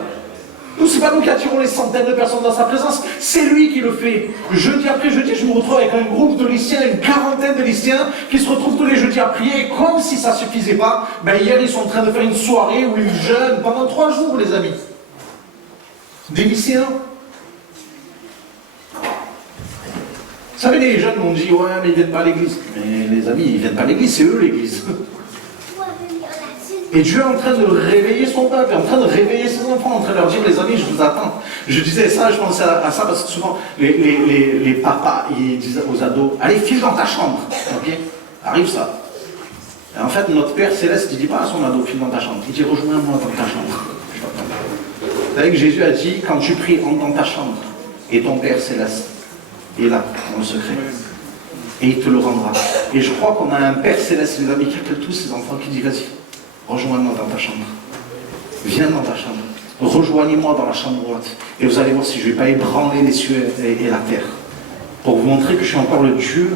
Nous, c'est pas nous qui attirons les centaines de personnes dans sa présence, c'est lui qui le fait. Jeudi après jeudi, je me retrouve avec un groupe de lycéens, une quarantaine de lycéens, qui se retrouvent tous les jeudis à prier, et comme si ça suffisait pas, hier ils sont en train de faire une soirée où ils jeûnent pendant 3 jours, les amis. Des lycéens. Vous savez, les jeunes m'ont dit, ouais, mais ils viennent pas à l'église. Mais les amis, ils viennent pas à l'église, c'est eux l'église. Et Dieu est en train de réveiller son peuple, est en train de réveiller ses enfants, en train de leur dire, les amis, je vous attends. Je disais ça, je pensais à ça parce que souvent, les papas, ils disent aux ados, allez, file dans ta chambre. Ok, arrive ça. Et en fait, notre Père Céleste, il ne dit pas à son ado, file dans ta chambre. Il dit, rejoins-moi dans ta chambre. Vous savez que Jésus a dit, quand tu pries, entre dans ta chambre, et ton Père Céleste est là, dans le secret. Et il te le rendra. Et je crois qu'on a un Père Céleste, les amis, qui appelle tous ses enfants, qui dit, vas-y. Rejoins-moi dans ta chambre. Viens dans ta chambre. Rejoignez-moi dans la chambre droite. Et vous allez voir si je ne vais pas ébranler les cieux et la terre. Pour vous montrer que je suis encore le Dieu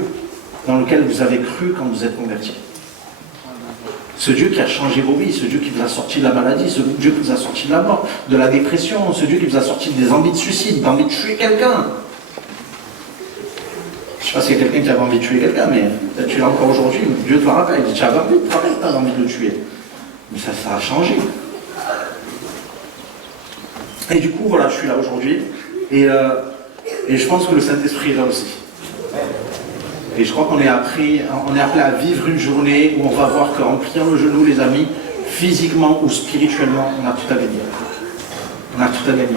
dans lequel vous avez cru quand vous êtes convertis. Ce Dieu qui a changé vos vies, ce Dieu qui vous a sorti de la maladie, ce Dieu qui vous a sorti de la mort, de la dépression, ce Dieu qui vous a sorti des envies de suicide, d'envie de tuer quelqu'un. Je ne sais pas s'il y a quelqu'un qui avait envie de tuer quelqu'un, mais peut-être tu l'as encore aujourd'hui. Dieu te le rappelle. Il dit, tu avais envie de travailler, tu avais envie de le tuer. Mais ça a changé. Et du coup, voilà, je suis là aujourd'hui. Et je pense que le Saint-Esprit est là aussi. Et je crois qu'on est appelé à vivre une journée où on va voir qu'en pliant le genou, les amis, physiquement ou spirituellement, on a tout à gagner. On a tout à gagner.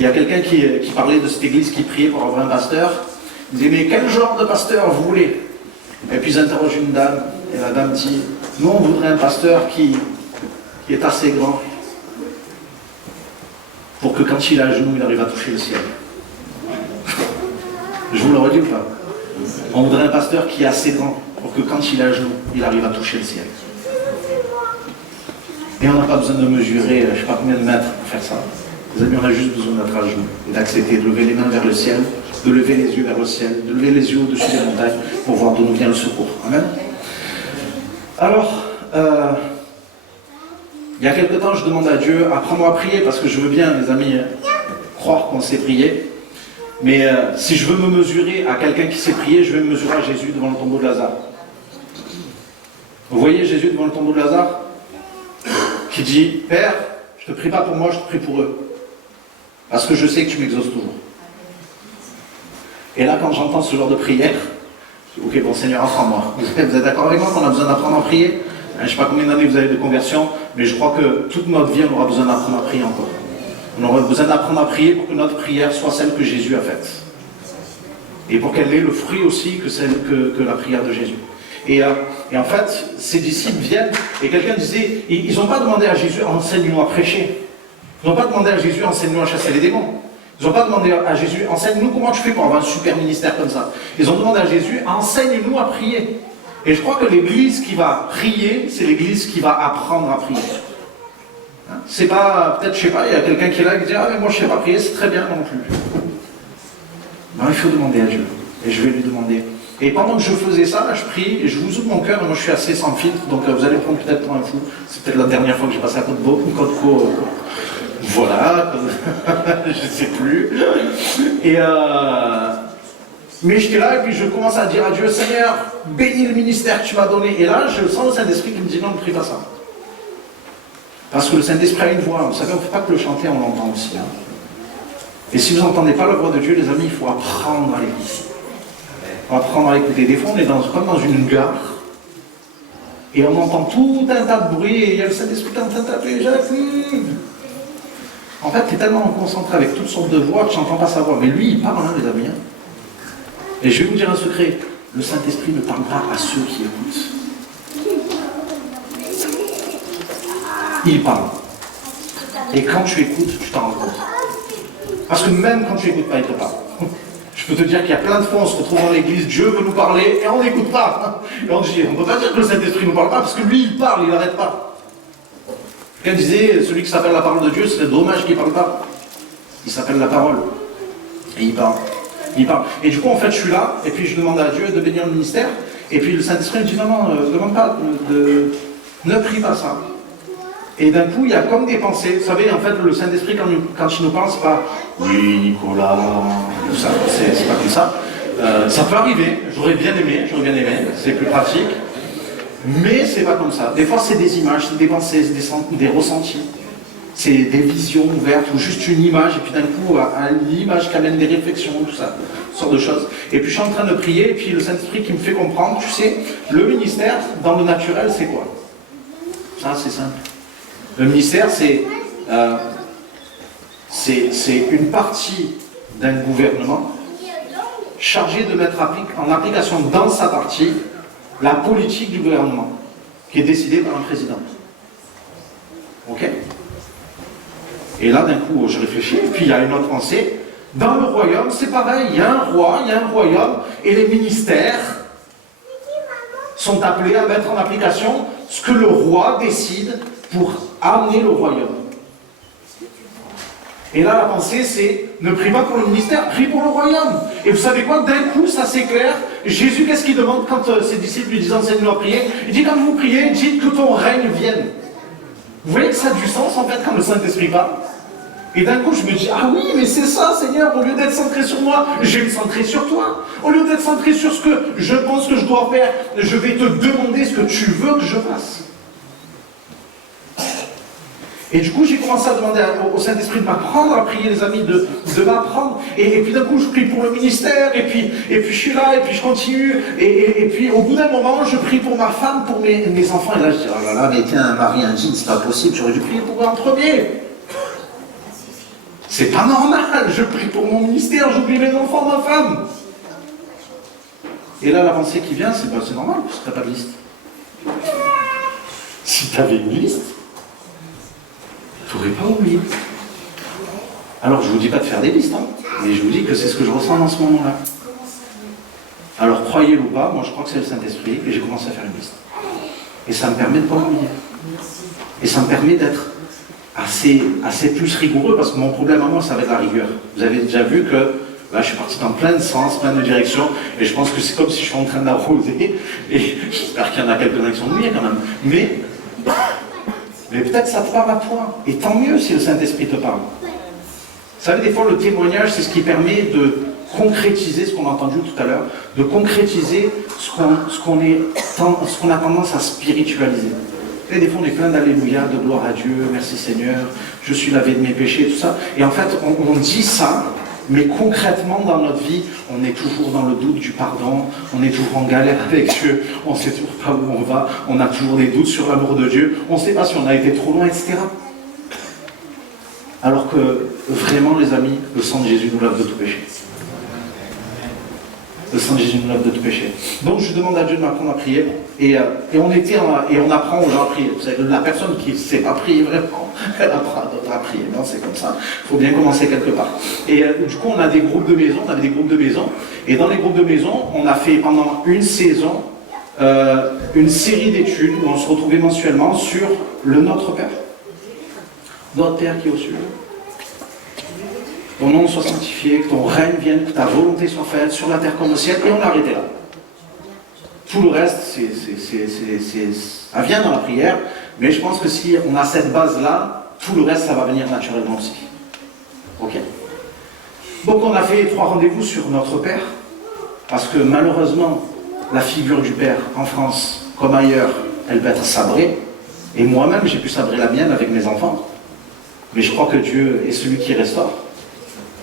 Il y a quelqu'un qui parlait de cette église qui priait pour avoir un pasteur. Il disait, mais quel genre de pasteur vous voulez? Et puis ils interrogent une dame, et la dame dit, nous on voudrait un pasteur qui est assez grand pour que quand il est à genoux, il arrive à toucher le ciel. Je vous le redis ou pas? On voudrait un pasteur qui est assez grand pour que quand il est à genoux, il arrive à toucher le ciel. Et on n'a pas besoin de mesurer, je ne sais pas combien de mètres pour faire ça. Les amis, on a juste besoin d'être à genoux et d'accepter de lever les mains vers le ciel, de lever les yeux vers le ciel, de lever les yeux au-dessus des montagnes pour voir d'où nous vient le secours. Amen. Alors, il y a quelque temps, je demande à Dieu, apprends-moi à prier, parce que je veux bien, les amis, croire qu'on sait prier. Mais si je veux me mesurer à quelqu'un qui sait prier, je vais me mesurer à Jésus devant le tombeau de Lazare. Vous voyez Jésus devant le tombeau de Lazare qui dit, Père, je ne te prie pas pour moi, je te prie pour eux. Parce que je sais que tu m'exauces toujours. Et là, quand j'entends ce genre de prière, je dis, ok, bon Seigneur, apprends-moi. Vous êtes d'accord avec moi qu'on a besoin d'apprendre à prier? Je ne sais pas combien d'années vous avez de conversion, mais je crois que toute notre vie, on aura besoin d'apprendre à prier encore. On aura besoin d'apprendre à prier pour que notre prière soit celle que Jésus a faite. Et pour qu'elle ait le fruit aussi que la prière de Jésus. Et en fait, ces disciples viennent, et quelqu'un disait, ils n'ont pas demandé à Jésus, enseigne-nous à prêcher. Ils n'ont pas demandé à Jésus, enseigne-nous à chasser les démons. Ils n'ont pas demandé à Jésus, enseigne-nous comment tu fais pour avoir un super ministère comme ça. Ils ont demandé à Jésus, enseigne-nous à prier. Et je crois que l'église qui va prier, c'est l'église qui va apprendre à prier. C'est pas, peut-être, je sais pas, il y a quelqu'un qui est là et qui dit, ah mais moi je sais pas prier, c'est très bien non plus. Non, il faut demander à Dieu. Et je vais lui demander. Et pendant que je faisais ça, là, je prie, et je vous ouvre mon cœur, et moi je suis assez sans filtre, donc vous allez prendre peut-être pour un fou. C'est peut-être la dernière fois que j'ai passé à Côte d'Eau, voilà, je sais plus. Et mais j'étais là, et puis je commence à dire à Dieu, Seigneur, bénis le ministère que tu m'as donné. Et là, je sens le Saint-Esprit qui me dit, non, ne prie pas ça. Parce que le Saint-Esprit a une voix. Vous savez, on ne fait pas que le chanter, on l'entend aussi. Hein. Et si vous n'entendez pas la voix de Dieu, les amis, il faut apprendre à l'écouter. Il faut apprendre à l'écouter. Des fois, on est comme dans une gare, et on entend tout un tas de bruit, et il y a le Saint-Esprit qui est en train de taper. En fait, tu es tellement concentré avec toutes sortes de voix que tu n'entends pas sa voix. Mais lui, il parle, hein, les amis. Hein. Et je vais vous dire un secret. Le Saint-Esprit ne parle pas à ceux qui écoutent. Il parle. Et quand tu écoutes, tu t'en rends compte. Parce que même quand tu n'écoutes pas, il te parle. Je peux te dire qu'il y a plein de fois, on se retrouve dans l'église, Dieu veut nous parler, et on n'écoute pas. Et on dit, on ne peut pas dire que le Saint-Esprit ne nous parle pas, parce que lui, il parle, il n'arrête pas. Quelqu'un disait, celui qui s'appelle la parole de Dieu, c'est dommage qu'il ne parle pas. Il s'appelle la parole. Et il parle. Il parle. Et du coup, en fait, je suis là, et puis je demande à Dieu de bénir le ministère, et puis le Saint-Esprit me dit, non, ne demande pas, ne prie pas ça. Et d'un coup, il y a comme des pensées. Vous savez, en fait, le Saint-Esprit, quand il nous parle, c'est pas « Oui, Nicolas », tout ça, c'est pas comme ça. Ça peut arriver, j'aurais bien aimé, c'est plus pratique. Mais c'est pas comme ça. Des fois, c'est des images, c'est des pensées, c'est des ressentis. C'est des visions ouvertes, ou juste une image, et puis d'un coup, une image qui amène des réflexions, tout ça, toutes sortes de choses. Et puis je suis en train de prier, et puis le Saint-Esprit qui me fait comprendre, tu sais, le ministère, dans le naturel, c'est quoi? Ça, c'est simple. Le ministère, c'est une partie d'un gouvernement chargé de mettre en application dans sa partie la politique du gouvernement, qui est décidée par un président. Ok? Et là, d'un coup, je réfléchis, et puis il y a une autre pensée. Dans le royaume, c'est pareil, il y a un roi, il y a un royaume, et les ministères sont appelés à mettre en application ce que le roi décide pour amener le royaume. Et là, la pensée, c'est ne prie pas pour le ministère, prie pour le royaume. Et vous savez quoi? D'un coup, ça s'éclaire. Jésus, qu'est-ce qu'il demande quand ses disciples lui disent enseigne-nous à prier? Il dit quand vous priez, dites que ton règne vienne. Vous voyez que ça a du sens en fait quand le Saint-Esprit parle? Et d'un coup, je me dis, ah oui, mais c'est ça, Seigneur, au lieu d'être centré sur moi, je vais me centrer sur toi. Au lieu d'être centré sur ce que je pense que je dois faire, je vais te demander ce que tu veux que je fasse. Et du coup, j'ai commencé à demander au Saint-Esprit de m'apprendre à prier, les amis, de m'apprendre. Et puis d'un coup, je prie pour le ministère, et puis je suis là, et puis je continue. Et puis au bout d'un moment, je prie pour ma femme, pour mes enfants. Et là, je dis, oh là là, mais tiens, un mari, un jean, c'est pas possible, j'aurais dû prier pour eux en premier. C'est pas normal, je prie pour mon ministère, j'oublie mes enfants, ma femme. Et là, la pensée qui vient, c'est normal, parce que t'as pas de liste. Si tu avais une liste, tu n'aurais pas oublié. Alors, je ne vous dis pas de faire des listes, hein, mais je vous dis que c'est ce que je ressens dans ce moment-là. Alors, croyez-le ou pas, moi je crois que c'est le Saint-Esprit, et j'ai commencé à faire une liste. Et ça me permet de ne pas oublier. Et ça me permet d'être assez plus rigoureux, parce que mon problème à moi, ça va être la rigueur. Vous avez déjà vu que là, je suis parti dans plein de sens, plein de directions, et je pense que c'est comme si je suis en train d'arroser, et j'espère qu'il y en a quelques-uns qui sont mouillés quand même. Mais peut-être ça te parle à toi, et tant mieux si le Saint-Esprit te parle. Vous savez, des fois, le témoignage, c'est ce qui permet de concrétiser ce qu'on a entendu tout à l'heure, de concrétiser ce qu'on a tendance à spiritualiser. Et des fois, on est plein d'alléluia, de gloire à Dieu, merci Seigneur, je suis lavé de mes péchés, tout ça. Et en fait, on dit ça, mais concrètement, dans notre vie, on est toujours dans le doute du pardon, on est toujours en galère avec Dieu, on ne sait toujours pas où on va, on a toujours des doutes sur l'amour de Dieu, on ne sait pas si on a été trop loin, etc. Alors que, vraiment, les amis, le sang de Jésus nous lave de tout péché. Le sang de Jésus nous lave de tout péché. Donc je demande à Dieu de m'apprendre à prier. Et on apprend aux gens à prier. Vous savez, la personne qui ne sait pas prier vraiment, elle apprend à d'autres à prier. Non, c'est comme ça. Il faut bien commencer quelque part. Et du coup, on a des groupes de maison. On avait des groupes de maison. Et dans les groupes de maison, on a fait pendant une saison une série d'études où on se retrouvait mensuellement sur le Notre Père. Notre Père qui est aux cieux. Ton nom soit sanctifié, que ton règne vienne, que ta volonté soit faite sur la terre comme au ciel, et on a arrêté là. Tout le reste, ça vient dans la prière, mais je pense que si on a cette base-là, tout le reste, ça va venir naturellement aussi. Ok? Donc on a fait 3 rendez-vous sur notre Père, parce que malheureusement, la figure du Père en France, comme ailleurs, elle peut être sabrée, et moi-même, j'ai pu sabrer la mienne avec mes enfants, mais je crois que Dieu est celui qui restaure.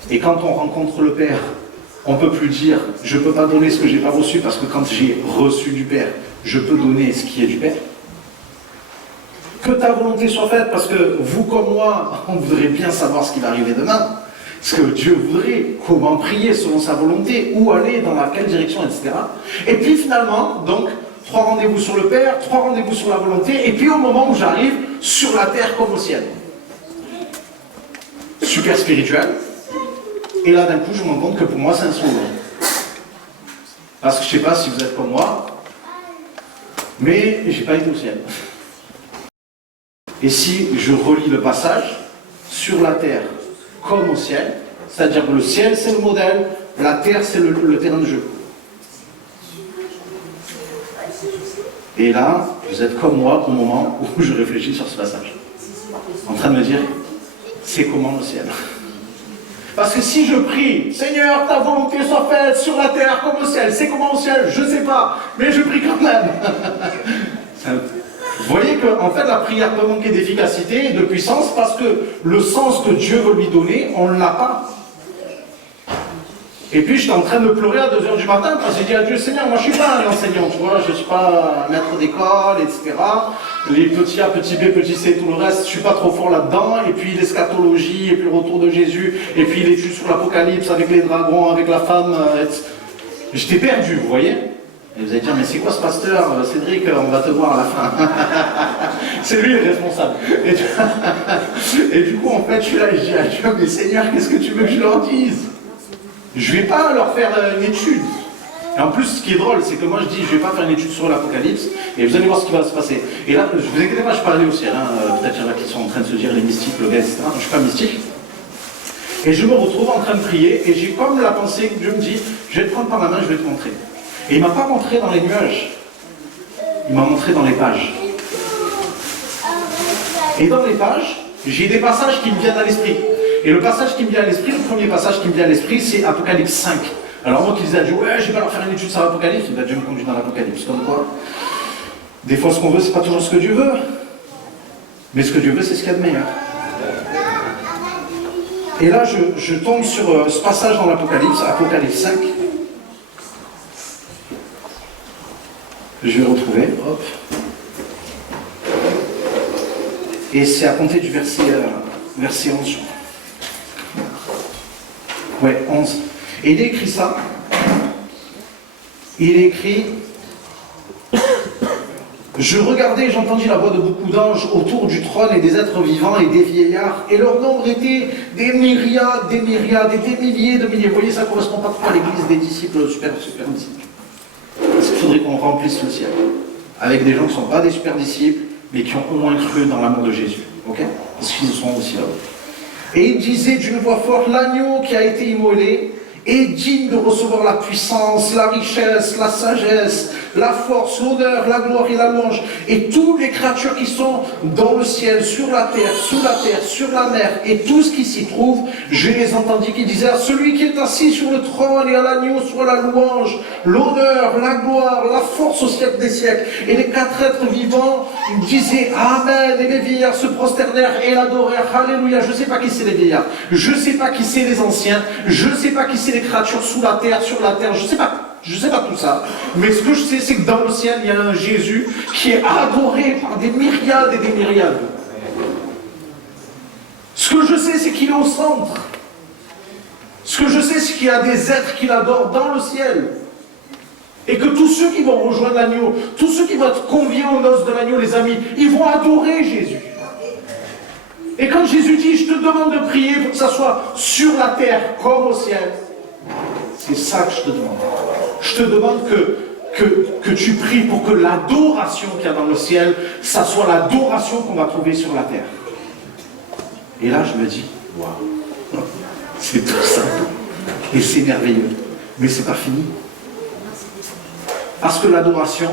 Et quand on rencontre le Père, on ne peut plus dire « je ne peux pas donner ce que je n'ai pas reçu » parce que quand j'ai reçu du Père, je peux donner ce qui est du Père. Que ta volonté soit faite, parce que vous comme moi, on voudrait bien savoir ce qui va arriver demain, ce que Dieu voudrait, comment prier selon sa volonté, où aller, dans laquelle direction, etc. Et puis finalement, donc, 3 rendez-vous sur le Père, 3 rendez-vous sur la volonté, et puis au moment où j'arrive, sur la terre comme au ciel. Super spirituel. Et là, d'un coup, je me rends compte que pour moi, c'est un slogan. Parce que je ne sais pas si vous êtes comme moi, mais je n'ai pas été au ciel. Et si je relis le passage, sur la terre comme au ciel, c'est-à-dire que le ciel, c'est le modèle, la terre, c'est le terrain de jeu. Et là, vous êtes comme moi au moment où je réfléchis sur ce passage. En train de me dire, c'est comment le ciel ? Parce que si je prie, Seigneur, ta volonté soit faite sur la terre comme au ciel, c'est comment au ciel, je ne sais pas, mais je prie quand même. Vous voyez qu'en fait, la prière peut manquer d'efficacité et de puissance parce que le sens que Dieu veut lui donner, on ne l'a pas. Et puis, j'étais en train de pleurer à 2h du matin parce que j'ai dit à Dieu, Seigneur, moi je ne suis pas un enseignant, tu vois, je ne suis pas un maître d'école, etc. Les petits A, petits B, petits C, tout le reste, je ne suis pas trop fort là-dedans. Et puis l'eschatologie, et puis le retour de Jésus, et puis l'étude sur l'Apocalypse avec les dragons, avec la femme. J'étais perdu, vous voyez. Et vous allez dire, mais c'est quoi ce pasteur, Cédric, on va te voir à la fin. C'est lui le responsable. Et du coup, en fait, je suis là et je dis à Dieu, mais Seigneur, qu'est-ce que tu veux que je leur dise ? Je ne vais pas leur faire une étude. Et en plus, ce qui est drôle, c'est que moi je dis, je ne vais pas faire une étude sur l'Apocalypse, et vous allez voir ce qui va se passer. Et là, je vous inquiétez pas, je ne suis pas allé au ciel. Peut-être qu'il y en a qui sont en train de se dire, les mystiques, le gars, etc. Je ne suis pas mystique. Et je me retrouve en train de prier, et j'ai comme la pensée que Dieu me dit, je vais te prendre par la main, je vais te montrer. Et il ne m'a pas montré dans les nuages. Il m'a montré dans les pages. Et dans les pages, j'ai des passages qui me viennent à l'esprit. Et le passage qui me vient à l'esprit, le premier passage qui me vient à l'esprit, c'est Apocalypse 5. Alors moi qui disais à Dieu, ouais, je vais pas leur faire une étude sur l'Apocalypse, et bien Dieu me conduit dans l'Apocalypse. Comme quoi, des fois ce qu'on veut, c'est pas toujours ce que Dieu veut. Mais ce que Dieu veut, c'est ce qu'il y a de meilleur. Et là, je tombe sur ce passage dans l'Apocalypse, Apocalypse 5. Je vais retrouver, hop. Et c'est à compter du verset 11. Ouais, 11. Et il est écrit ça. Il est écrit... Je regardais et j'entendis la voix de beaucoup d'anges autour du trône et des êtres vivants et des vieillards, et leur nombre était des myriades et des milliers de milliers. Vous voyez, ça ne correspond pas trop à l'église des disciples, super disciples. Il faudrait qu'on remplisse le ciel avec des gens qui ne sont pas des super disciples, mais qui ont au moins cru dans l'amour de Jésus. Ok? Parce qu'ils sont aussi là. Et il disait d'une voix forte, l'agneau qui a été immolé est digne de recevoir la puissance, la richesse, la sagesse, la force, l'honneur, la gloire et la louange. Et toutes les créatures qui sont dans le ciel, sur la terre, sous la terre, sur la mer, et tout ce qui s'y trouve, je les entendis qui disaient à celui qui est assis sur le trône et à l'agneau soit la louange, l'honneur, la gloire, la force au siècle des siècles. Et les 4 êtres vivants disaient Amen. Et les vieillards se prosternèrent et l'adorèrent. Alléluia. Je ne sais pas qui c'est les vieillards. Je ne sais pas qui c'est les anciens. Je ne sais pas qui c'est les créatures sous la terre, sur la terre. Je ne sais pas tout ça. Mais ce que je sais, c'est que dans le ciel, il y a un Jésus qui est adoré par des myriades et des myriades. Ce que je sais, c'est qu'il est au centre. Ce que je sais, c'est qu'il y a des êtres qui l'adorent dans le ciel. Et que tous ceux qui vont rejoindre l'agneau, tous ceux qui vont être conviés aux noces de l'agneau, les amis, ils vont adorer Jésus. Et quand Jésus dit, je te demande de prier pour que ça soit sur la terre comme au ciel, c'est ça que je te demande. Je te demande que tu pries pour que l'adoration qu'il y a dans le ciel, ça soit l'adoration qu'on va trouver sur la terre. Et là, je me dis, waouh, c'est tout simple. Et c'est merveilleux. Mais c'est pas fini. Parce que l'adoration,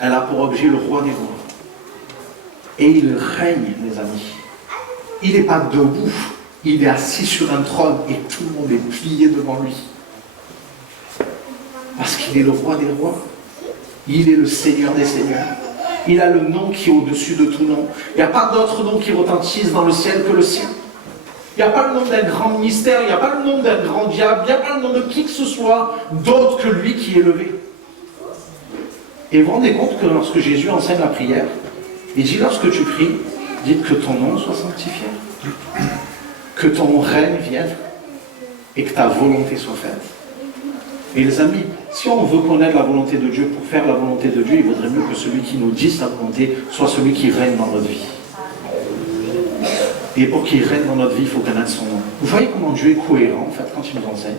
elle a pour objet le roi des rois. Et il règne, mes amis. Il n'est pas debout, il est assis sur un trône et tout le monde est plié devant lui. Parce qu'il est le roi des rois. Il est le Seigneur des seigneurs. Il a le nom qui est au-dessus de tout nom. Il n'y a pas d'autre nom qui retentisse dans le ciel que le sien. Il n'y a pas le nom d'un grand mystère, il n'y a pas le nom d'un grand diable, il n'y a pas le nom de qui que ce soit d'autre que lui qui est élevé. Et vous vous rendez compte que lorsque Jésus enseigne la prière, il dit lorsque tu pries, dites que ton nom soit sanctifié, que ton règne vienne et que ta volonté soit faite. Et les amis, si on veut connaître la volonté de Dieu pour faire la volonté de Dieu, il vaudrait mieux que celui qui nous dit sa volonté soit celui qui règne dans notre vie. Et pour qu'il règne dans notre vie, il faut connaître son nom. Vous voyez comment Dieu est cohérent en fait quand il nous enseigne,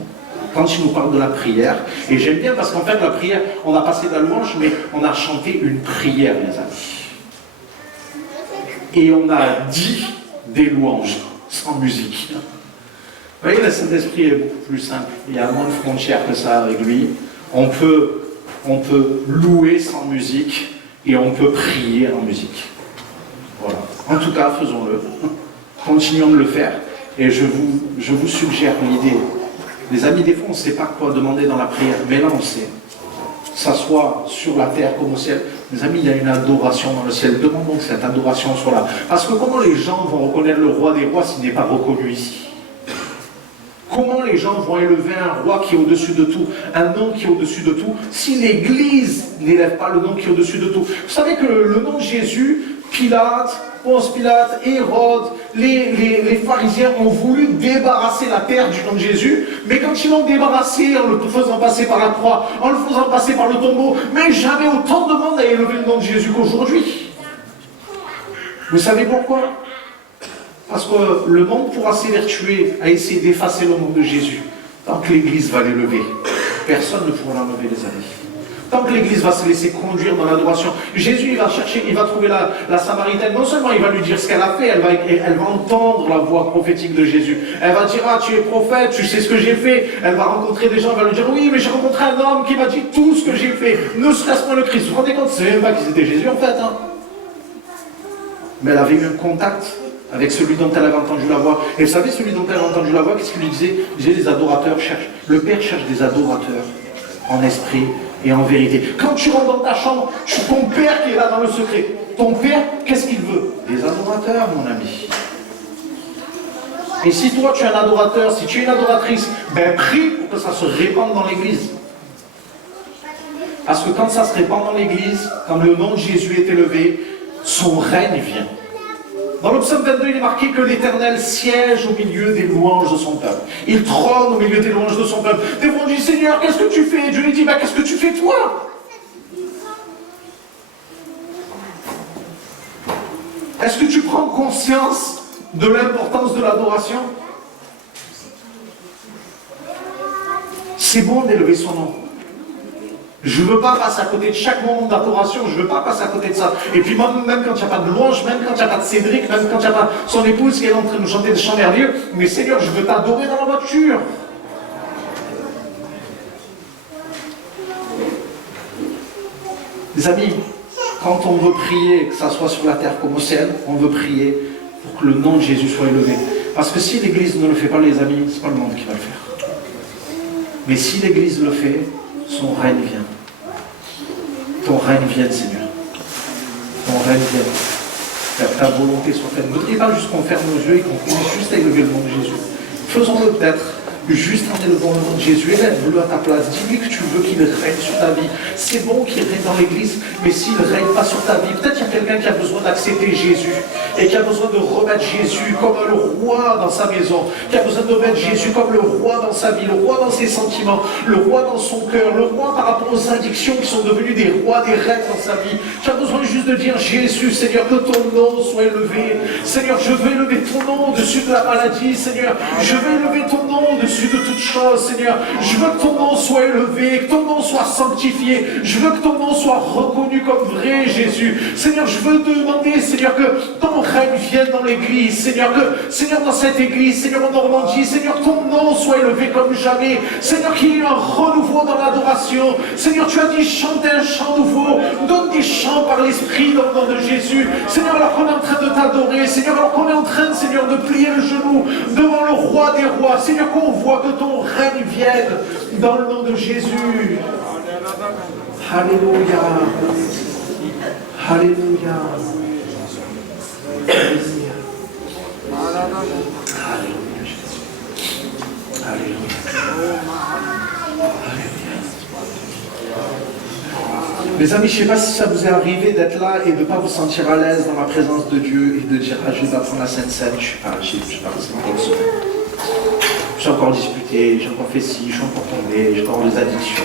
quand il nous parle de la prière. Et j'aime bien parce qu'en fait la prière, on a passé de la louange, mais on a chanté une prière, les amis. Et on a dit des louanges sans musique. Vous voyez, le Saint-Esprit est beaucoup plus simple. Il y a moins de frontières que ça avec lui. On peut louer sans musique et on peut prier en musique. Voilà. En tout cas, faisons-le. Continuons de le faire. Et je vous suggère l'idée. Les amis, des fois, on ne sait pas quoi demander dans la prière, mais là, on sait. Que ça soit sur la terre comme au ciel. Mes amis, il y a une adoration dans le ciel. Demandons que cette adoration soit là. Parce que comment les gens vont reconnaître le roi des rois s'il n'est pas reconnu ici? Comment les gens vont élever un roi qui est au-dessus de tout, un nom qui est au-dessus de tout, si l'Église n'élève pas le nom qui est au-dessus de tout? Vous savez que le nom de Jésus, Pilate, Ponce Pilate, Hérode, les pharisiens ont voulu débarrasser la terre du nom de Jésus, mais quand ils l'ont débarrassé en le faisant passer par la croix, en le faisant passer par le tombeau, mais jamais autant de monde a élevé le nom de Jésus qu'aujourd'hui. Vous savez pourquoi? Parce que le monde pourra s'évertuer à essayer d'effacer le nom de Jésus. Tant que l'Église va l'élever, personne ne pourra l'enlever, les amis. Tant que l'Église va se laisser conduire dans l'adoration, Jésus il va trouver la Samaritaine. Non seulement il va lui dire ce qu'elle a fait, elle va entendre la voix prophétique de Jésus. Elle va dire, ah tu es prophète, tu sais ce que j'ai fait. Elle va rencontrer des gens, elle va lui dire, oui mais j'ai rencontré un homme qui m'a dit tout ce que j'ai fait, ne serait-ce pas le Christ. Vous vous rendez compte, c'est même pas qu'ils étaient Jésus en fait. Hein. Mais elle avait eu un contact avec celui dont elle avait entendu la voix. Et vous savez, celui dont elle avait entendu la voix, qu'est-ce qu'il lui disait? Il disait, les adorateurs cherchent, le Père cherche des adorateurs en esprit et en vérité. Quand tu rentres dans ta chambre, ton Père qui est là dans le secret, ton Père, qu'est-ce qu'il veut? des adorateurs, mon ami. Et si toi tu es un adorateur, si tu es une adoratrice, ben prie pour que ça se répande dans l'église. Parce que quand ça se répand dans l'église, quand le nom de Jésus est élevé, son règne vient. Dans le psaume 22, il est marqué que l'Éternel siège au milieu des louanges de son peuple. Il trône au milieu des louanges de son peuple. Des fois on dit, Seigneur, qu'est-ce que tu fais? Dieu lui dit, qu'est-ce que tu fais toi? Est-ce que tu prends conscience de l'importance de l'adoration? C'est bon d'élever son nom. Je ne veux pas passer à côté de chaque moment d'adoration, je ne veux pas passer à côté de ça. Et puis même quand il n'y a pas de louange, même quand il n'y a pas de Cédric, même quand il n'y a pas son épouse qui est en train de nous chanter des chants merveilleux, mais Seigneur, je veux t'adorer dans la voiture. Les amis, quand on veut prier, que ça soit sur la terre comme au ciel, on veut prier pour que le nom de Jésus soit élevé. Parce que si l'Église ne le fait pas, les amis, ce n'est pas le monde qui va le faire. Mais si l'Église le fait, son règne vient. Ton règne vienne, Seigneur. Ton règne vienne. Ta volonté soit faite. Ne dis pas juste qu'on ferme nos yeux et qu'on commence juste à élever le nom de Jésus. Faisons-le peut-être juste en élevant le nom de Jésus. Élève-le à ta place. Dis-lui que tu veux qu'il règne sur ta vie. C'est bon qu'il règne dans l'église, mais s'il ne règne pas sur ta vie, peut-être qu'il y a quelqu'un qui a besoin d'accepter Jésus et qui a besoin de remettre Jésus comme le roi dans sa maison, qui a besoin de mettre Jésus comme le roi dans sa vie, le roi dans ses sentiments, le roi dans son cœur, le roi par rapport aux addictions qui sont devenues des rois, des reines dans sa vie. Tu as besoin juste de dire, Jésus, Seigneur, que ton nom soit élevé. Seigneur, je veux élever ton nom au-dessus de la maladie, Seigneur. Je veux élever ton nom au-dessus de toute chose, Seigneur. Je veux que ton nom soit élevé, que ton nom soit sanctifié. Je veux que ton nom soit reconnu comme vrai, Jésus. Seigneur, je veux te demander, Seigneur, que ton règne vienne dans l'église. Seigneur, que, Seigneur, dans cette église, Seigneur, en Normandie, Seigneur, ton nom soit élevé comme jamais. Seigneur, qu'il y ait un renouveau dans l'adoration. Seigneur, tu as dit chanter un chant nouveau. Donne des chants par l'Esprit dans le nom de Jésus. Seigneur, alors qu'on est en train de t'adorer. Seigneur, alors qu'on est en train, Seigneur, de plier le genou devant le roi des rois. Seigneur, qu'on voit que ton règne vienne dans le nom de Jésus. Alléluia. Alléluia. Alléluia. Alléluia, Jésus. Alléluia. Mes amis, je ne sais pas si ça vous est arrivé d'être là et de ne pas vous sentir à l'aise dans la présence de Dieu et de dire, je vais prendre la Sainte Seine, je suis pas encore seul. Je suis encore disputé, j'ai encore fait ci, je suis encore tombé, j'ai encore les addictions,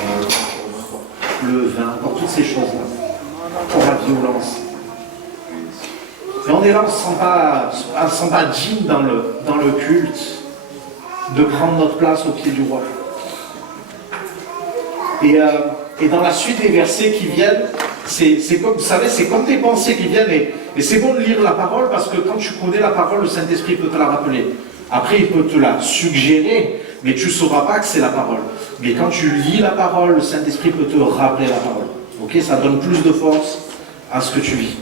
le vin, encore toutes ces choses-là, pour la violence. Et on est là, on ne se sent pas digne dans le culte de prendre notre place au pied du roi. Et dans la suite des versets qui viennent, c'est comme, vous savez, c'est comme des pensées qui viennent. Et c'est bon de lire la parole parce que quand tu connais la parole, le Saint-Esprit peut te la rappeler. Après, il peut te la suggérer, mais tu ne sauras pas que c'est la parole. Mais quand tu lis la parole, le Saint-Esprit peut te rappeler la parole. Ok, ça donne plus de force à ce que tu vis.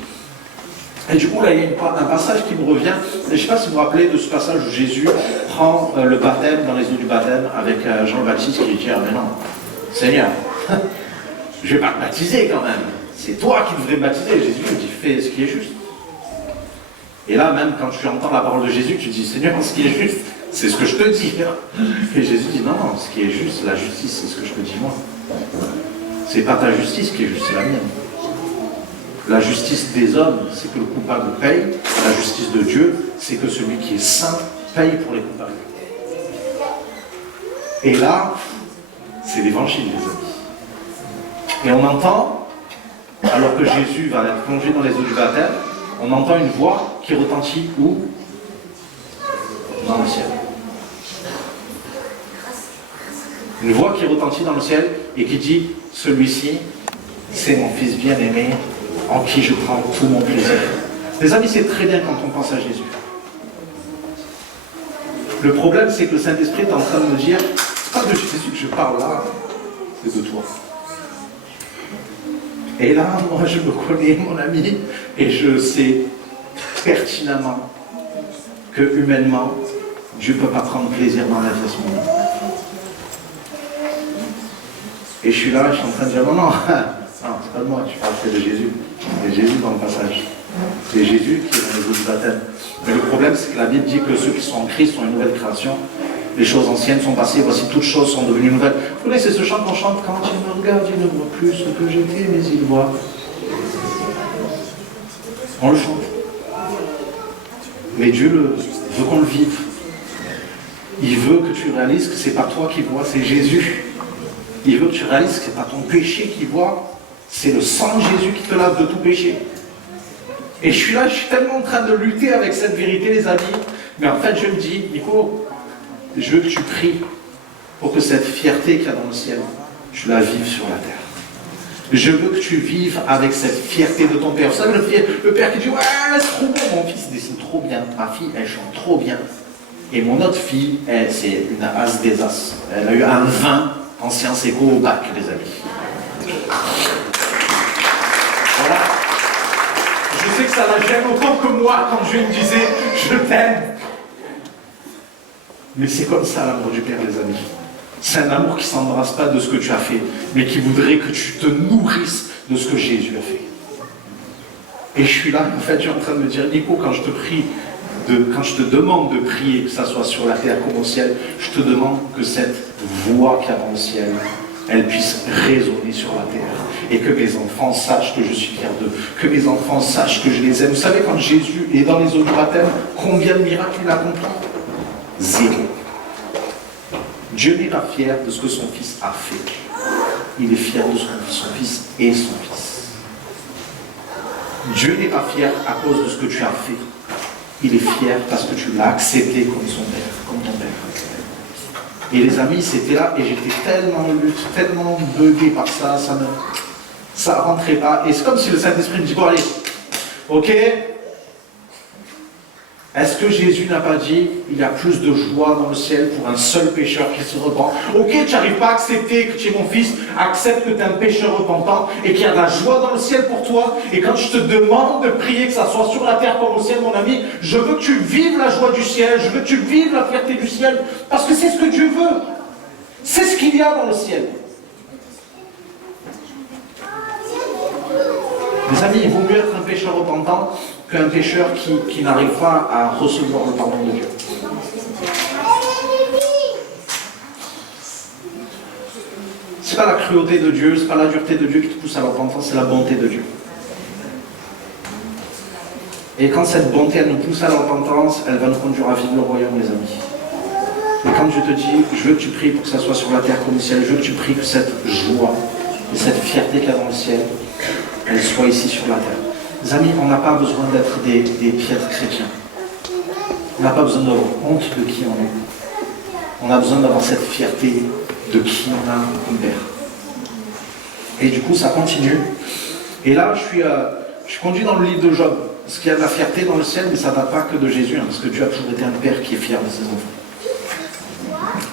Et du coup, là, il y a un passage qui me revient. Je ne sais pas si vous vous rappelez de ce passage où Jésus prend le baptême, dans les eaux du baptême, avec Jean le Baptiste qui lui dit, ah mais non, Seigneur, je ne vais pas te baptiser quand même. C'est toi qui devrais me baptiser. Jésus lui dit, fais ce qui est juste. Et là, même quand tu entends la parole de Jésus, tu dis, Seigneur, ce qui est juste, c'est ce que je te dis. Et Jésus dit, non, non, ce qui est juste, la justice, c'est ce que je te dis moi. C'est pas ta justice qui est juste, c'est la mienne. La justice des hommes, c'est que le coupable paye. La justice de Dieu, c'est que celui qui est saint paye pour les coupables. Et là, c'est l'évangile, les amis. Et on entend, alors que Jésus va être plongé dans les eaux du baptême, on entend une voix qui retentit où? Dans le ciel. Une voix qui retentit dans le ciel et qui dit, celui-ci, c'est mon fils bien-aimé, en qui je prends tout mon plaisir. Les amis, c'est très bien quand on pense à Jésus. Le problème, c'est que le Saint-Esprit est en train de me dire, c'est pas de Jésus que je parle là, c'est de toi. Et là, moi, je me connais, mon ami, et je sais pertinemment que humainement, Dieu ne peut pas prendre plaisir dans la vie à ce moment-là. Et je suis là, je suis en train de dire, non, c'est pas de moi, tu parles de Jésus. C'est Jésus dans le passage. C'est Jésus qui est dans les eaux du baptême. Mais le problème, c'est que la Bible dit que ceux qui sont en Christ sont une nouvelle création. Les choses anciennes sont passées, voici toutes choses sont devenues nouvelles. Vous connaissez ce chant qu'on chante, quand il me regarde, il ne voit plus ce que j'étais, mais il voit. On le chante. Mais Dieu veut qu'on le vive. Il veut que tu réalises que c'est pas toi qui vois, c'est Jésus. Il veut que tu réalises que c'est pas ton péché qui voit, c'est le sang de Jésus qui te lave de tout péché. Et je suis là, je suis tellement en train de lutter avec cette vérité, les amis. Mais en fait, je me dis, Nico, je veux que tu pries pour que cette fierté qu'il y a dans le ciel, tu la vives sur la terre. Je veux que tu vives avec cette fierté de ton père. Vous savez, le père qui dit, ouais, c'est trop bon, mon fils dessine trop bien, ma fille, elle chante trop bien. Et mon autre fille, c'est une as des as. Elle a eu un 20 en sciences éco au bac, les amis. Voilà. Je sais que ça la gêne autant que moi quand je me disais, je t'aime. Mais c'est comme ça l'amour du Père, les amis. C'est un amour qui ne s'embarrasse pas de ce que tu as fait, mais qui voudrait que tu te nourrisses de ce que Jésus a fait. Et je suis là, en fait, je suis en train de me dire, Nico, quand je te prie, quand je te demande de prier, que ça soit sur la terre comme au ciel, je te demande que cette voix qu'il y a dans le ciel, elle puisse résonner sur la terre. Et que mes enfants sachent que je suis fier d'eux. Que mes enfants sachent que je les aime. Vous savez, quand Jésus est dans les eaux du baptême, combien de miracles il accomplit? 0. Dieu n'est pas fier de ce que son fils a fait. Il est fier de ce que son fils est son fils. Dieu n'est pas fier à cause de ce que tu as fait. Il est fier parce que tu l'as accepté comme son père, comme ton père. Et les amis, c'était là, et j'étais tellement en lutte, tellement bugué par ça, ça rentrait pas. Et c'est comme si le Saint-Esprit me dit, bon allez, ok, est-ce que Jésus n'a pas dit, il y a plus de joie dans le ciel pour un seul pécheur qui se repent? Ok, tu n'arrives pas à accepter que tu es mon fils, accepte que tu es un pécheur repentant et qu'il y a de la joie dans le ciel pour toi. Et quand je te demande de prier, que ça soit sur la terre comme au ciel, mon ami, je veux que tu vives la joie du ciel, je veux que tu vives la fierté du ciel, parce que c'est ce que Dieu veut. C'est ce qu'il y a dans le ciel. Mes amis, il vaut mieux être un pécheur repentant qu'un pécheur qui n'arrive pas à recevoir le pardon de Dieu. C'est pas la cruauté de Dieu, c'est pas la dureté de Dieu qui te pousse à la repentance, c'est la bonté de Dieu. Et quand cette bonté, elle nous pousse à la repentance, elle va nous conduire à vivre le royaume, les amis. Et quand je te dis, je veux que tu pries pour que ça soit sur la terre comme au ciel, je veux que tu pries que cette joie et cette fierté qu'il y a dans le ciel, elle soit ici sur la terre. Les amis, on n'a pas besoin d'être des piètres chrétiens. On n'a pas besoin d'avoir honte de qui on est. On a besoin d'avoir cette fierté de qui on a comme Père. Et du coup, ça continue. Et là, je suis conduit dans le livre de Job. Parce qu'il y a de la fierté dans le ciel, mais ça ne date pas que de Jésus, hein, parce que Dieu a toujours été un Père qui est fier de ses enfants.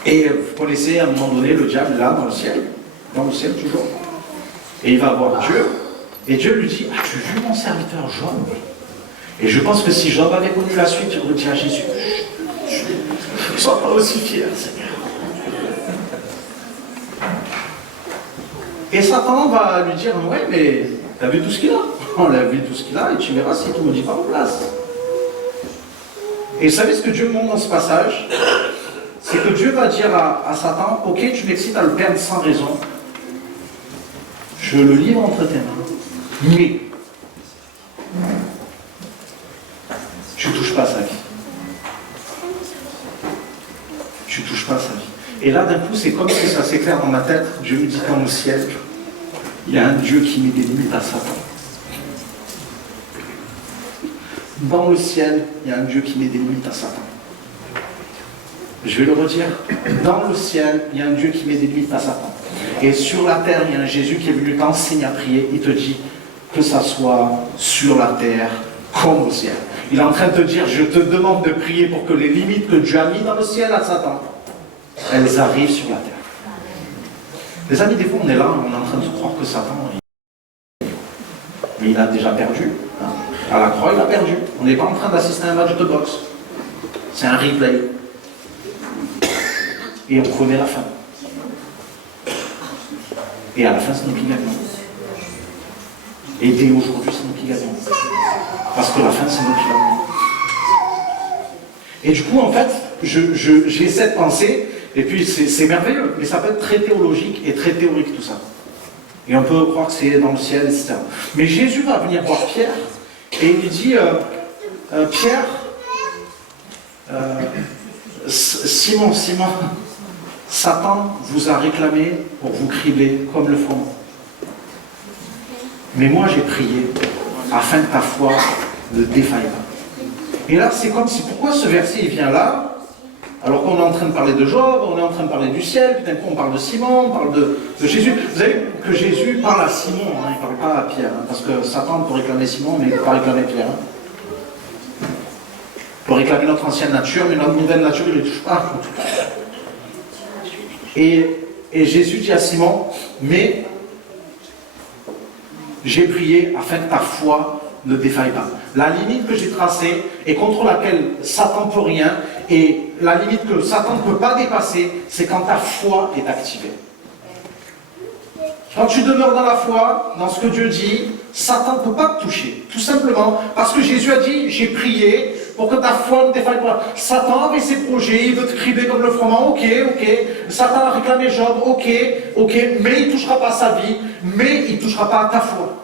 Et vous connaissez à un moment donné le diable là, dans le ciel toujours. Et il va voir Dieu. Et Dieu lui dit, as-tu vu mon serviteur Job? Et je pense que si Job avait connu la suite, il aurait dit à Jésus, ne sois pas aussi fier, Seigneur. Et Satan va lui dire, ouais, mais tu as vu tout ce qu'il a? On l'a vu tout ce qu'il a et tu verras si tout ne dit pas en place. Et vous savez ce que Dieu montre dans ce passage? C'est que Dieu va dire à Satan, ok, tu m'excites à le perdre sans raison. Je le livre entre tes mains. Mais tu ne touches pas à sa vie. Tu ne touches pas à sa vie. Et là, d'un coup, c'est comme si ça s'éclaire dans ma tête. Dieu me dit, dans le ciel, il y a un Dieu qui met des limites à Satan. Dans le ciel, il y a un Dieu qui met des limites à Satan. Je vais le redire. Dans le ciel, il y a un Dieu qui met des limites à Satan. Et sur la terre, il y a un Jésus qui est venu t'enseigner à prier. Il te dit que ça soit sur la terre comme au ciel. Il est en train de te dire, je te demande de prier pour que les limites que Dieu a mis dans le ciel à Satan, elles arrivent sur la terre. Les amis, des fois, on est là, on est en train de se croire que Satan, mais il a déjà perdu. Hein. À la croix, il a perdu. On n'est pas en train d'assister à un match de boxe. C'est un replay. Et on connaît la fin. Et à la fin, c'est nous qui gagnons. Et dès aujourd'hui, c'est nous qui gagnons. Parce que la fin, c'est nous qui gagnons. Et du coup, en fait, j'ai cette pensée, et puis c'est merveilleux, mais ça peut être très théologique et très théorique tout ça. Et on peut croire que c'est dans le ciel, etc. Mais Jésus va venir voir Pierre, et il lui dit, Pierre, Simon, Satan vous a réclamé pour vous cribler comme le froment. Mais moi j'ai prié afin que ta foi ne défaille pas. Et là c'est comme si, pourquoi ce verset il vient là, alors qu'on est en train de parler de Job, on est en train de parler du ciel, puis d'un coup on parle de Simon, on parle de Jésus. Vous savez que Jésus parle à Simon, hein, il ne parle pas à Pierre, hein, parce que Satan peut réclamer Simon, mais il ne peut pas réclamer Pierre. Hein. Il peut réclamer notre ancienne nature, mais notre nouvelle nature, il ne touche pas. Et Jésus dit à Simon, mais j'ai prié afin que ta foi ne défaille pas. La limite que j'ai tracée et contre laquelle Satan ne peut rien, et la limite que Satan ne peut pas dépasser, c'est quand ta foi est activée. Quand tu demeures dans la foi, dans ce que Dieu dit, Satan ne peut pas te toucher. Tout simplement parce que Jésus a dit, j'ai prié pour que ta foi ne défaille pas. Satan avait ses projets, il veut te criber comme le froment, ok. Satan a réclamé Job, ok, mais il ne touchera pas sa vie, mais il ne touchera pas ta foi.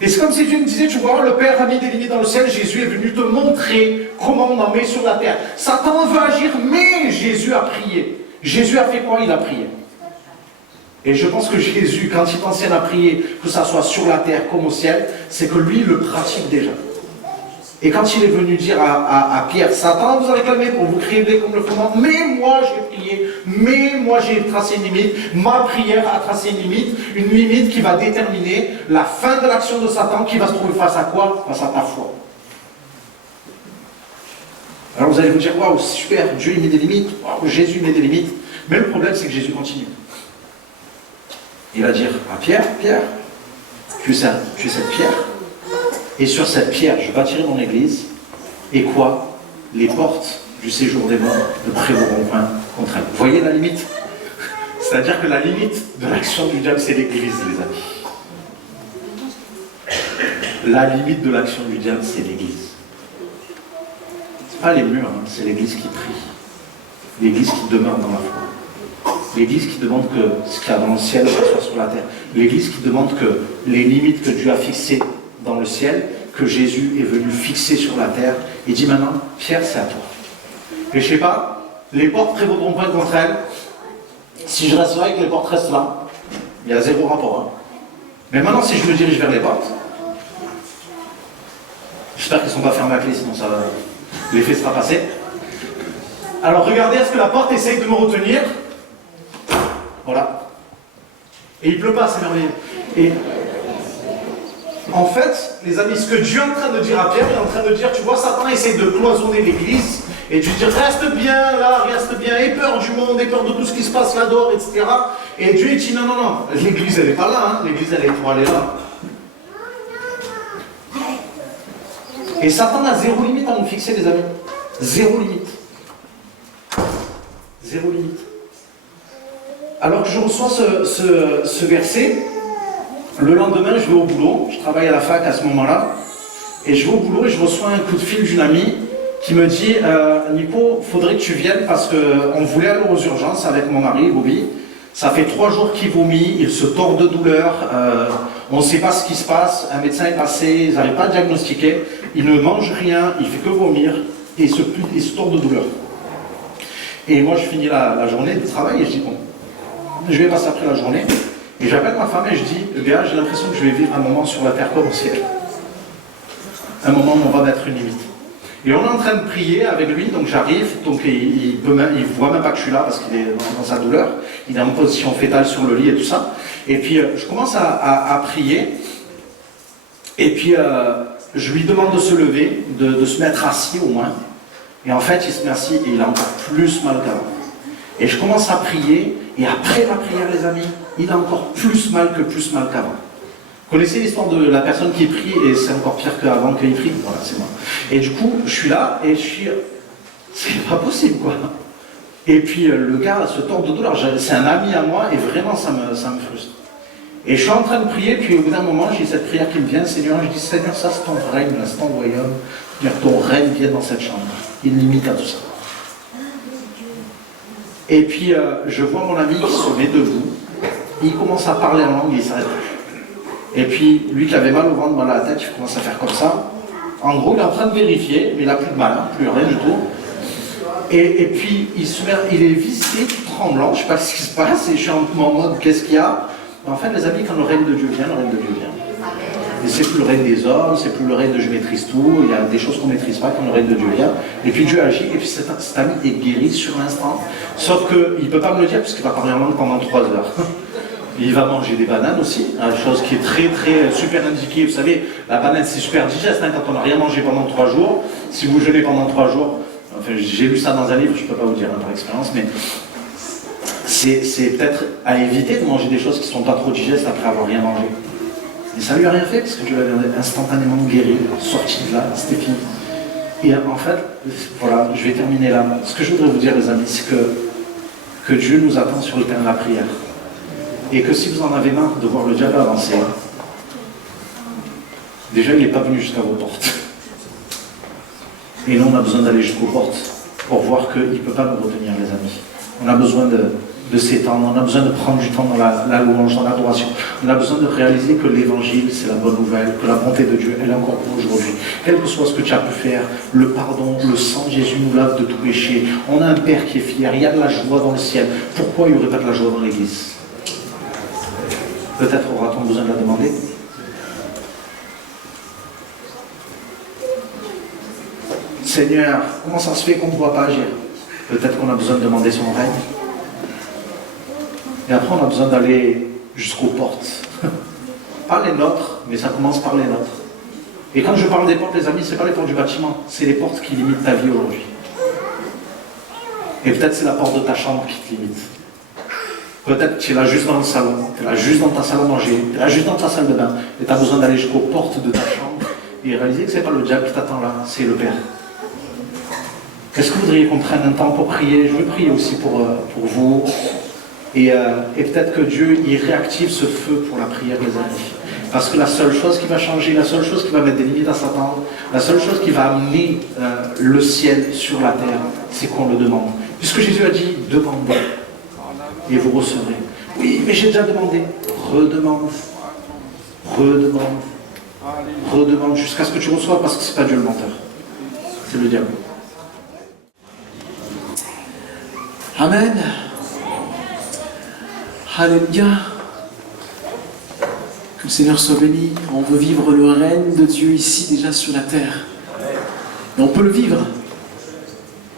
Et c'est comme si Dieu me disait, tu vois, le Père a mis des limites dans le ciel, Jésus est venu te montrer comment on en met sur la terre. Satan veut agir, mais Jésus a prié. Jésus a fait quoi? Il a prié. Et je pense que Jésus, quand il t'enseigne à prier, que ça soit sur la terre comme au ciel, c'est que lui, il le pratique déjà. Et quand il est venu dire à Pierre, Satan vous a réclamé pour vous cribler comme le fondement, mais moi j'ai prié, mais moi j'ai tracé une limite, ma prière a tracé une limite qui va déterminer la fin de l'action de Satan, qui va se trouver face à quoi? Face à ta foi. Alors vous allez vous dire, waouh, super, Dieu il met des limites, waouh, Jésus met des limites, mais le problème c'est que Jésus continue. Il va dire à Pierre, tu es cette pierre, et sur cette pierre, je bâtirai mon église, et quoi? Les portes du séjour des morts ne prévaudront point contre elle. Vous voyez la limite? C'est-à-dire que la limite de l'action du diable, c'est l'église, les amis. La limite de l'action du diable, c'est l'église. C'est pas les murs, hein, c'est l'église qui prie. L'église qui demeure dans la foi. L'église qui demande que ce qu'il y a dans le ciel soit sur la terre. L'église qui demande que les limites que Dieu a fixées dans le ciel, que Jésus est venu fixer sur la terre, et dit maintenant, Pierre, c'est à toi. Et je sais pas, les portes prévaudront point contre elle. Si je reste là et que les portes restent là, il y a zéro rapport. Hein. Mais maintenant, si je me dirige vers les portes, j'espère qu'elles ne sont pas fermées à clé, sinon l'effet sera passé. Alors regardez, est-ce que la porte essaye de me retenir? Voilà. Et il pleut pas, c'est merveilleux. Et en fait, les amis, ce que Dieu est en train de dire à Pierre, il est en train de dire, tu vois, Satan essaie de cloisonner l'église et de lui dire, reste bien là, reste bien, aie peur du monde, aie peur de tout ce qui se passe là-dehors, etc. Et Dieu il dit, non, l'église elle n'est pas là, hein. L'église elle est pour aller là. Et Satan a zéro limite à nous fixer, les amis. Zéro limite. Zéro limite. Alors que je reçois ce verset, le lendemain, je vais au boulot, je travaille à la fac à ce moment-là, et je vais au boulot et je reçois un coup de fil d'une amie qui me dit Nico, faudrait que tu viennes parce qu'on voulait aller aux urgences avec mon mari, Bobby. Ça fait 3 jours qu'il vomit, il se tord de douleur, on ne sait pas ce qui se passe, un médecin est passé, ils n'arrivent pas à diagnostiquer, il ne mange rien, il fait que vomir, et il se tord de douleur. Et moi, je finis la journée de travail et je dis bon, je vais passer après la journée. Et j'appelle ma femme et je dis, Béa, j'ai l'impression que je vais vivre un moment sur la terre comme au ciel. Un moment où on va mettre une limite. Et on est en train de prier avec lui, donc j'arrive, donc il voit même pas que je suis là parce qu'il est dans sa douleur. Il est en position fétale sur le lit et tout ça. Et puis je commence à prier. Et puis je lui demande de se lever, de se mettre assis au moins. Et en fait, il se met assis et il a encore plus mal qu'avant. Et je commence à prier, et après la prière, les amis, il a encore plus mal qu'avant. Vous connaissez l'histoire de la personne qui prie, et c'est encore pire qu'avant qu'il prie? Voilà, c'est moi. Et du coup, je suis là, et je suis... C'est pas possible, quoi. Et puis, le gars se tord de douleur. C'est un ami à moi, et vraiment, ça me frustre. Et je suis en train de prier, puis au bout d'un moment, j'ai cette prière qui me vient, Seigneur, je dis, Seigneur, ça c'est ton règne, là, c'est ton royaume. Dire ton règne vienne dans cette chambre. Il y a une limite à tout ça. Et puis, je vois mon ami qui se met debout. Il commence à parler en langue et il s'arrête plus. Et puis, lui qui avait mal au ventre, mal à la tête, il commence à faire comme ça. En gros, il est en train de vérifier, mais il n'a plus de mal, hein, plus rien du tout. Et puis, il est vissé, tremblant, je ne sais pas ce qui se passe, et je suis en mode, qu'est-ce qu'il y a? En fait, les amis, quand le règne de Dieu vient, le règne de Dieu vient. Et c'est plus le règne des hommes, c'est plus le règne de je maîtrise tout, il y a des choses qu'on ne maîtrise pas quand le règne de Dieu vient. Et puis Dieu agit, et puis cet ami est guéri sur l'instant. Sauf qu'il ne peut pas me le dire, puisqu'il va parler en langue pendant 3 heures. Il va manger des bananes aussi, une chose qui est très super indiquée. Vous savez, la banane c'est super digeste hein, quand on n'a rien mangé pendant 3 jours. Si vous jeûnez pendant 3 jours, enfin j'ai lu ça dans un livre, je ne peux pas vous dire hein, par expérience, mais c'est peut-être à éviter de manger des choses qui ne sont pas trop digestes après avoir rien mangé. Et ça ne lui a rien fait, parce que Dieu l'avait instantanément guéri, sorti de là, c'était fini. Et en fait, voilà, je vais terminer là. Ce que je voudrais vous dire les amis, c'est que Dieu nous attend sur le terrain de la prière. Et que si vous en avez marre de voir le diable avancer, déjà il n'est pas venu jusqu'à vos portes. Et nous on a besoin d'aller jusqu'aux portes pour voir qu'il ne peut pas nous retenir les amis. On a besoin de s'étendre, on a besoin de prendre du temps dans la louange, dans l'adoration. On a besoin de réaliser que l'évangile c'est la bonne nouvelle, que la bonté de Dieu elle est encore pour aujourd'hui. Quel que soit ce que tu as pu faire, le pardon, le sang de Jésus nous lave de tout péché. On a un Père qui est fier, il y a de la joie dans le ciel. Pourquoi il n'y aurait pas de la joie dans l'église? Peut-être aura-t-on besoin de la demander. Seigneur, comment ça se fait qu'on ne voit pas agir? Peut-être qu'on a besoin de demander son règne. Et après, on a besoin d'aller jusqu'aux portes. Pas les nôtres, mais ça commence par les nôtres. Et quand je parle des portes, les amis, ce n'est pas les portes du bâtiment, c'est les portes qui limitent ta vie aujourd'hui. Et peut-être c'est la porte de ta chambre qui te limite. Peut-être que tu es là juste dans le salon, tu es là juste dans ta salle à manger, tu es là juste dans ta salle de bain, et tu as besoin d'aller jusqu'aux portes de ta chambre et réaliser que ce n'est pas le diable qui t'attend là, c'est le Père. Est-ce que vous voudriez qu'on prenne un temps pour prier? Je veux prier aussi pour vous. Et peut-être que Dieu il réactive ce feu pour la prière, les amis. Parce que la seule chose qui va changer, la seule chose qui va mettre des limites à Satan, la seule chose qui va amener le ciel sur la terre, c'est qu'on le demande. Puisque Jésus a dit, demandez. Et vous recevrez. Oui, mais j'ai déjà demandé. Redemande. Redemande. Redemande jusqu'à ce que tu reçoives, parce que c'est pas Dieu le menteur. C'est le diable. Amen. Alléluia. Que le Seigneur soit béni. On veut vivre le règne de Dieu ici déjà sur la terre. Et on peut le vivre.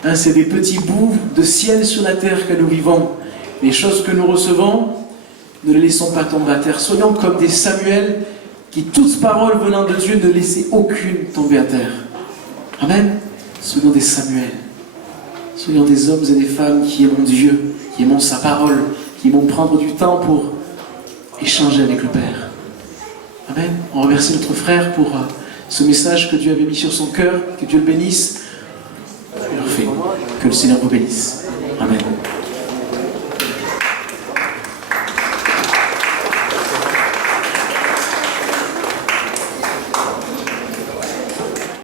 Hein, c'est des petits bouts de ciel sur la terre que nous vivons. Les choses que nous recevons, ne les laissons pas tomber à terre. Soyons comme des Samuel qui, toutes paroles venant de Dieu, ne laissaient aucune tomber à terre. Amen. Soyons des Samuel. Soyons des hommes et des femmes qui aiment Dieu, qui aiment sa parole, qui vont prendre du temps pour échanger avec le Père. Amen. On remercie notre frère pour ce message que Dieu avait mis sur son cœur. Que Dieu le bénisse. Parfait. Que le Seigneur vous bénisse. Amen.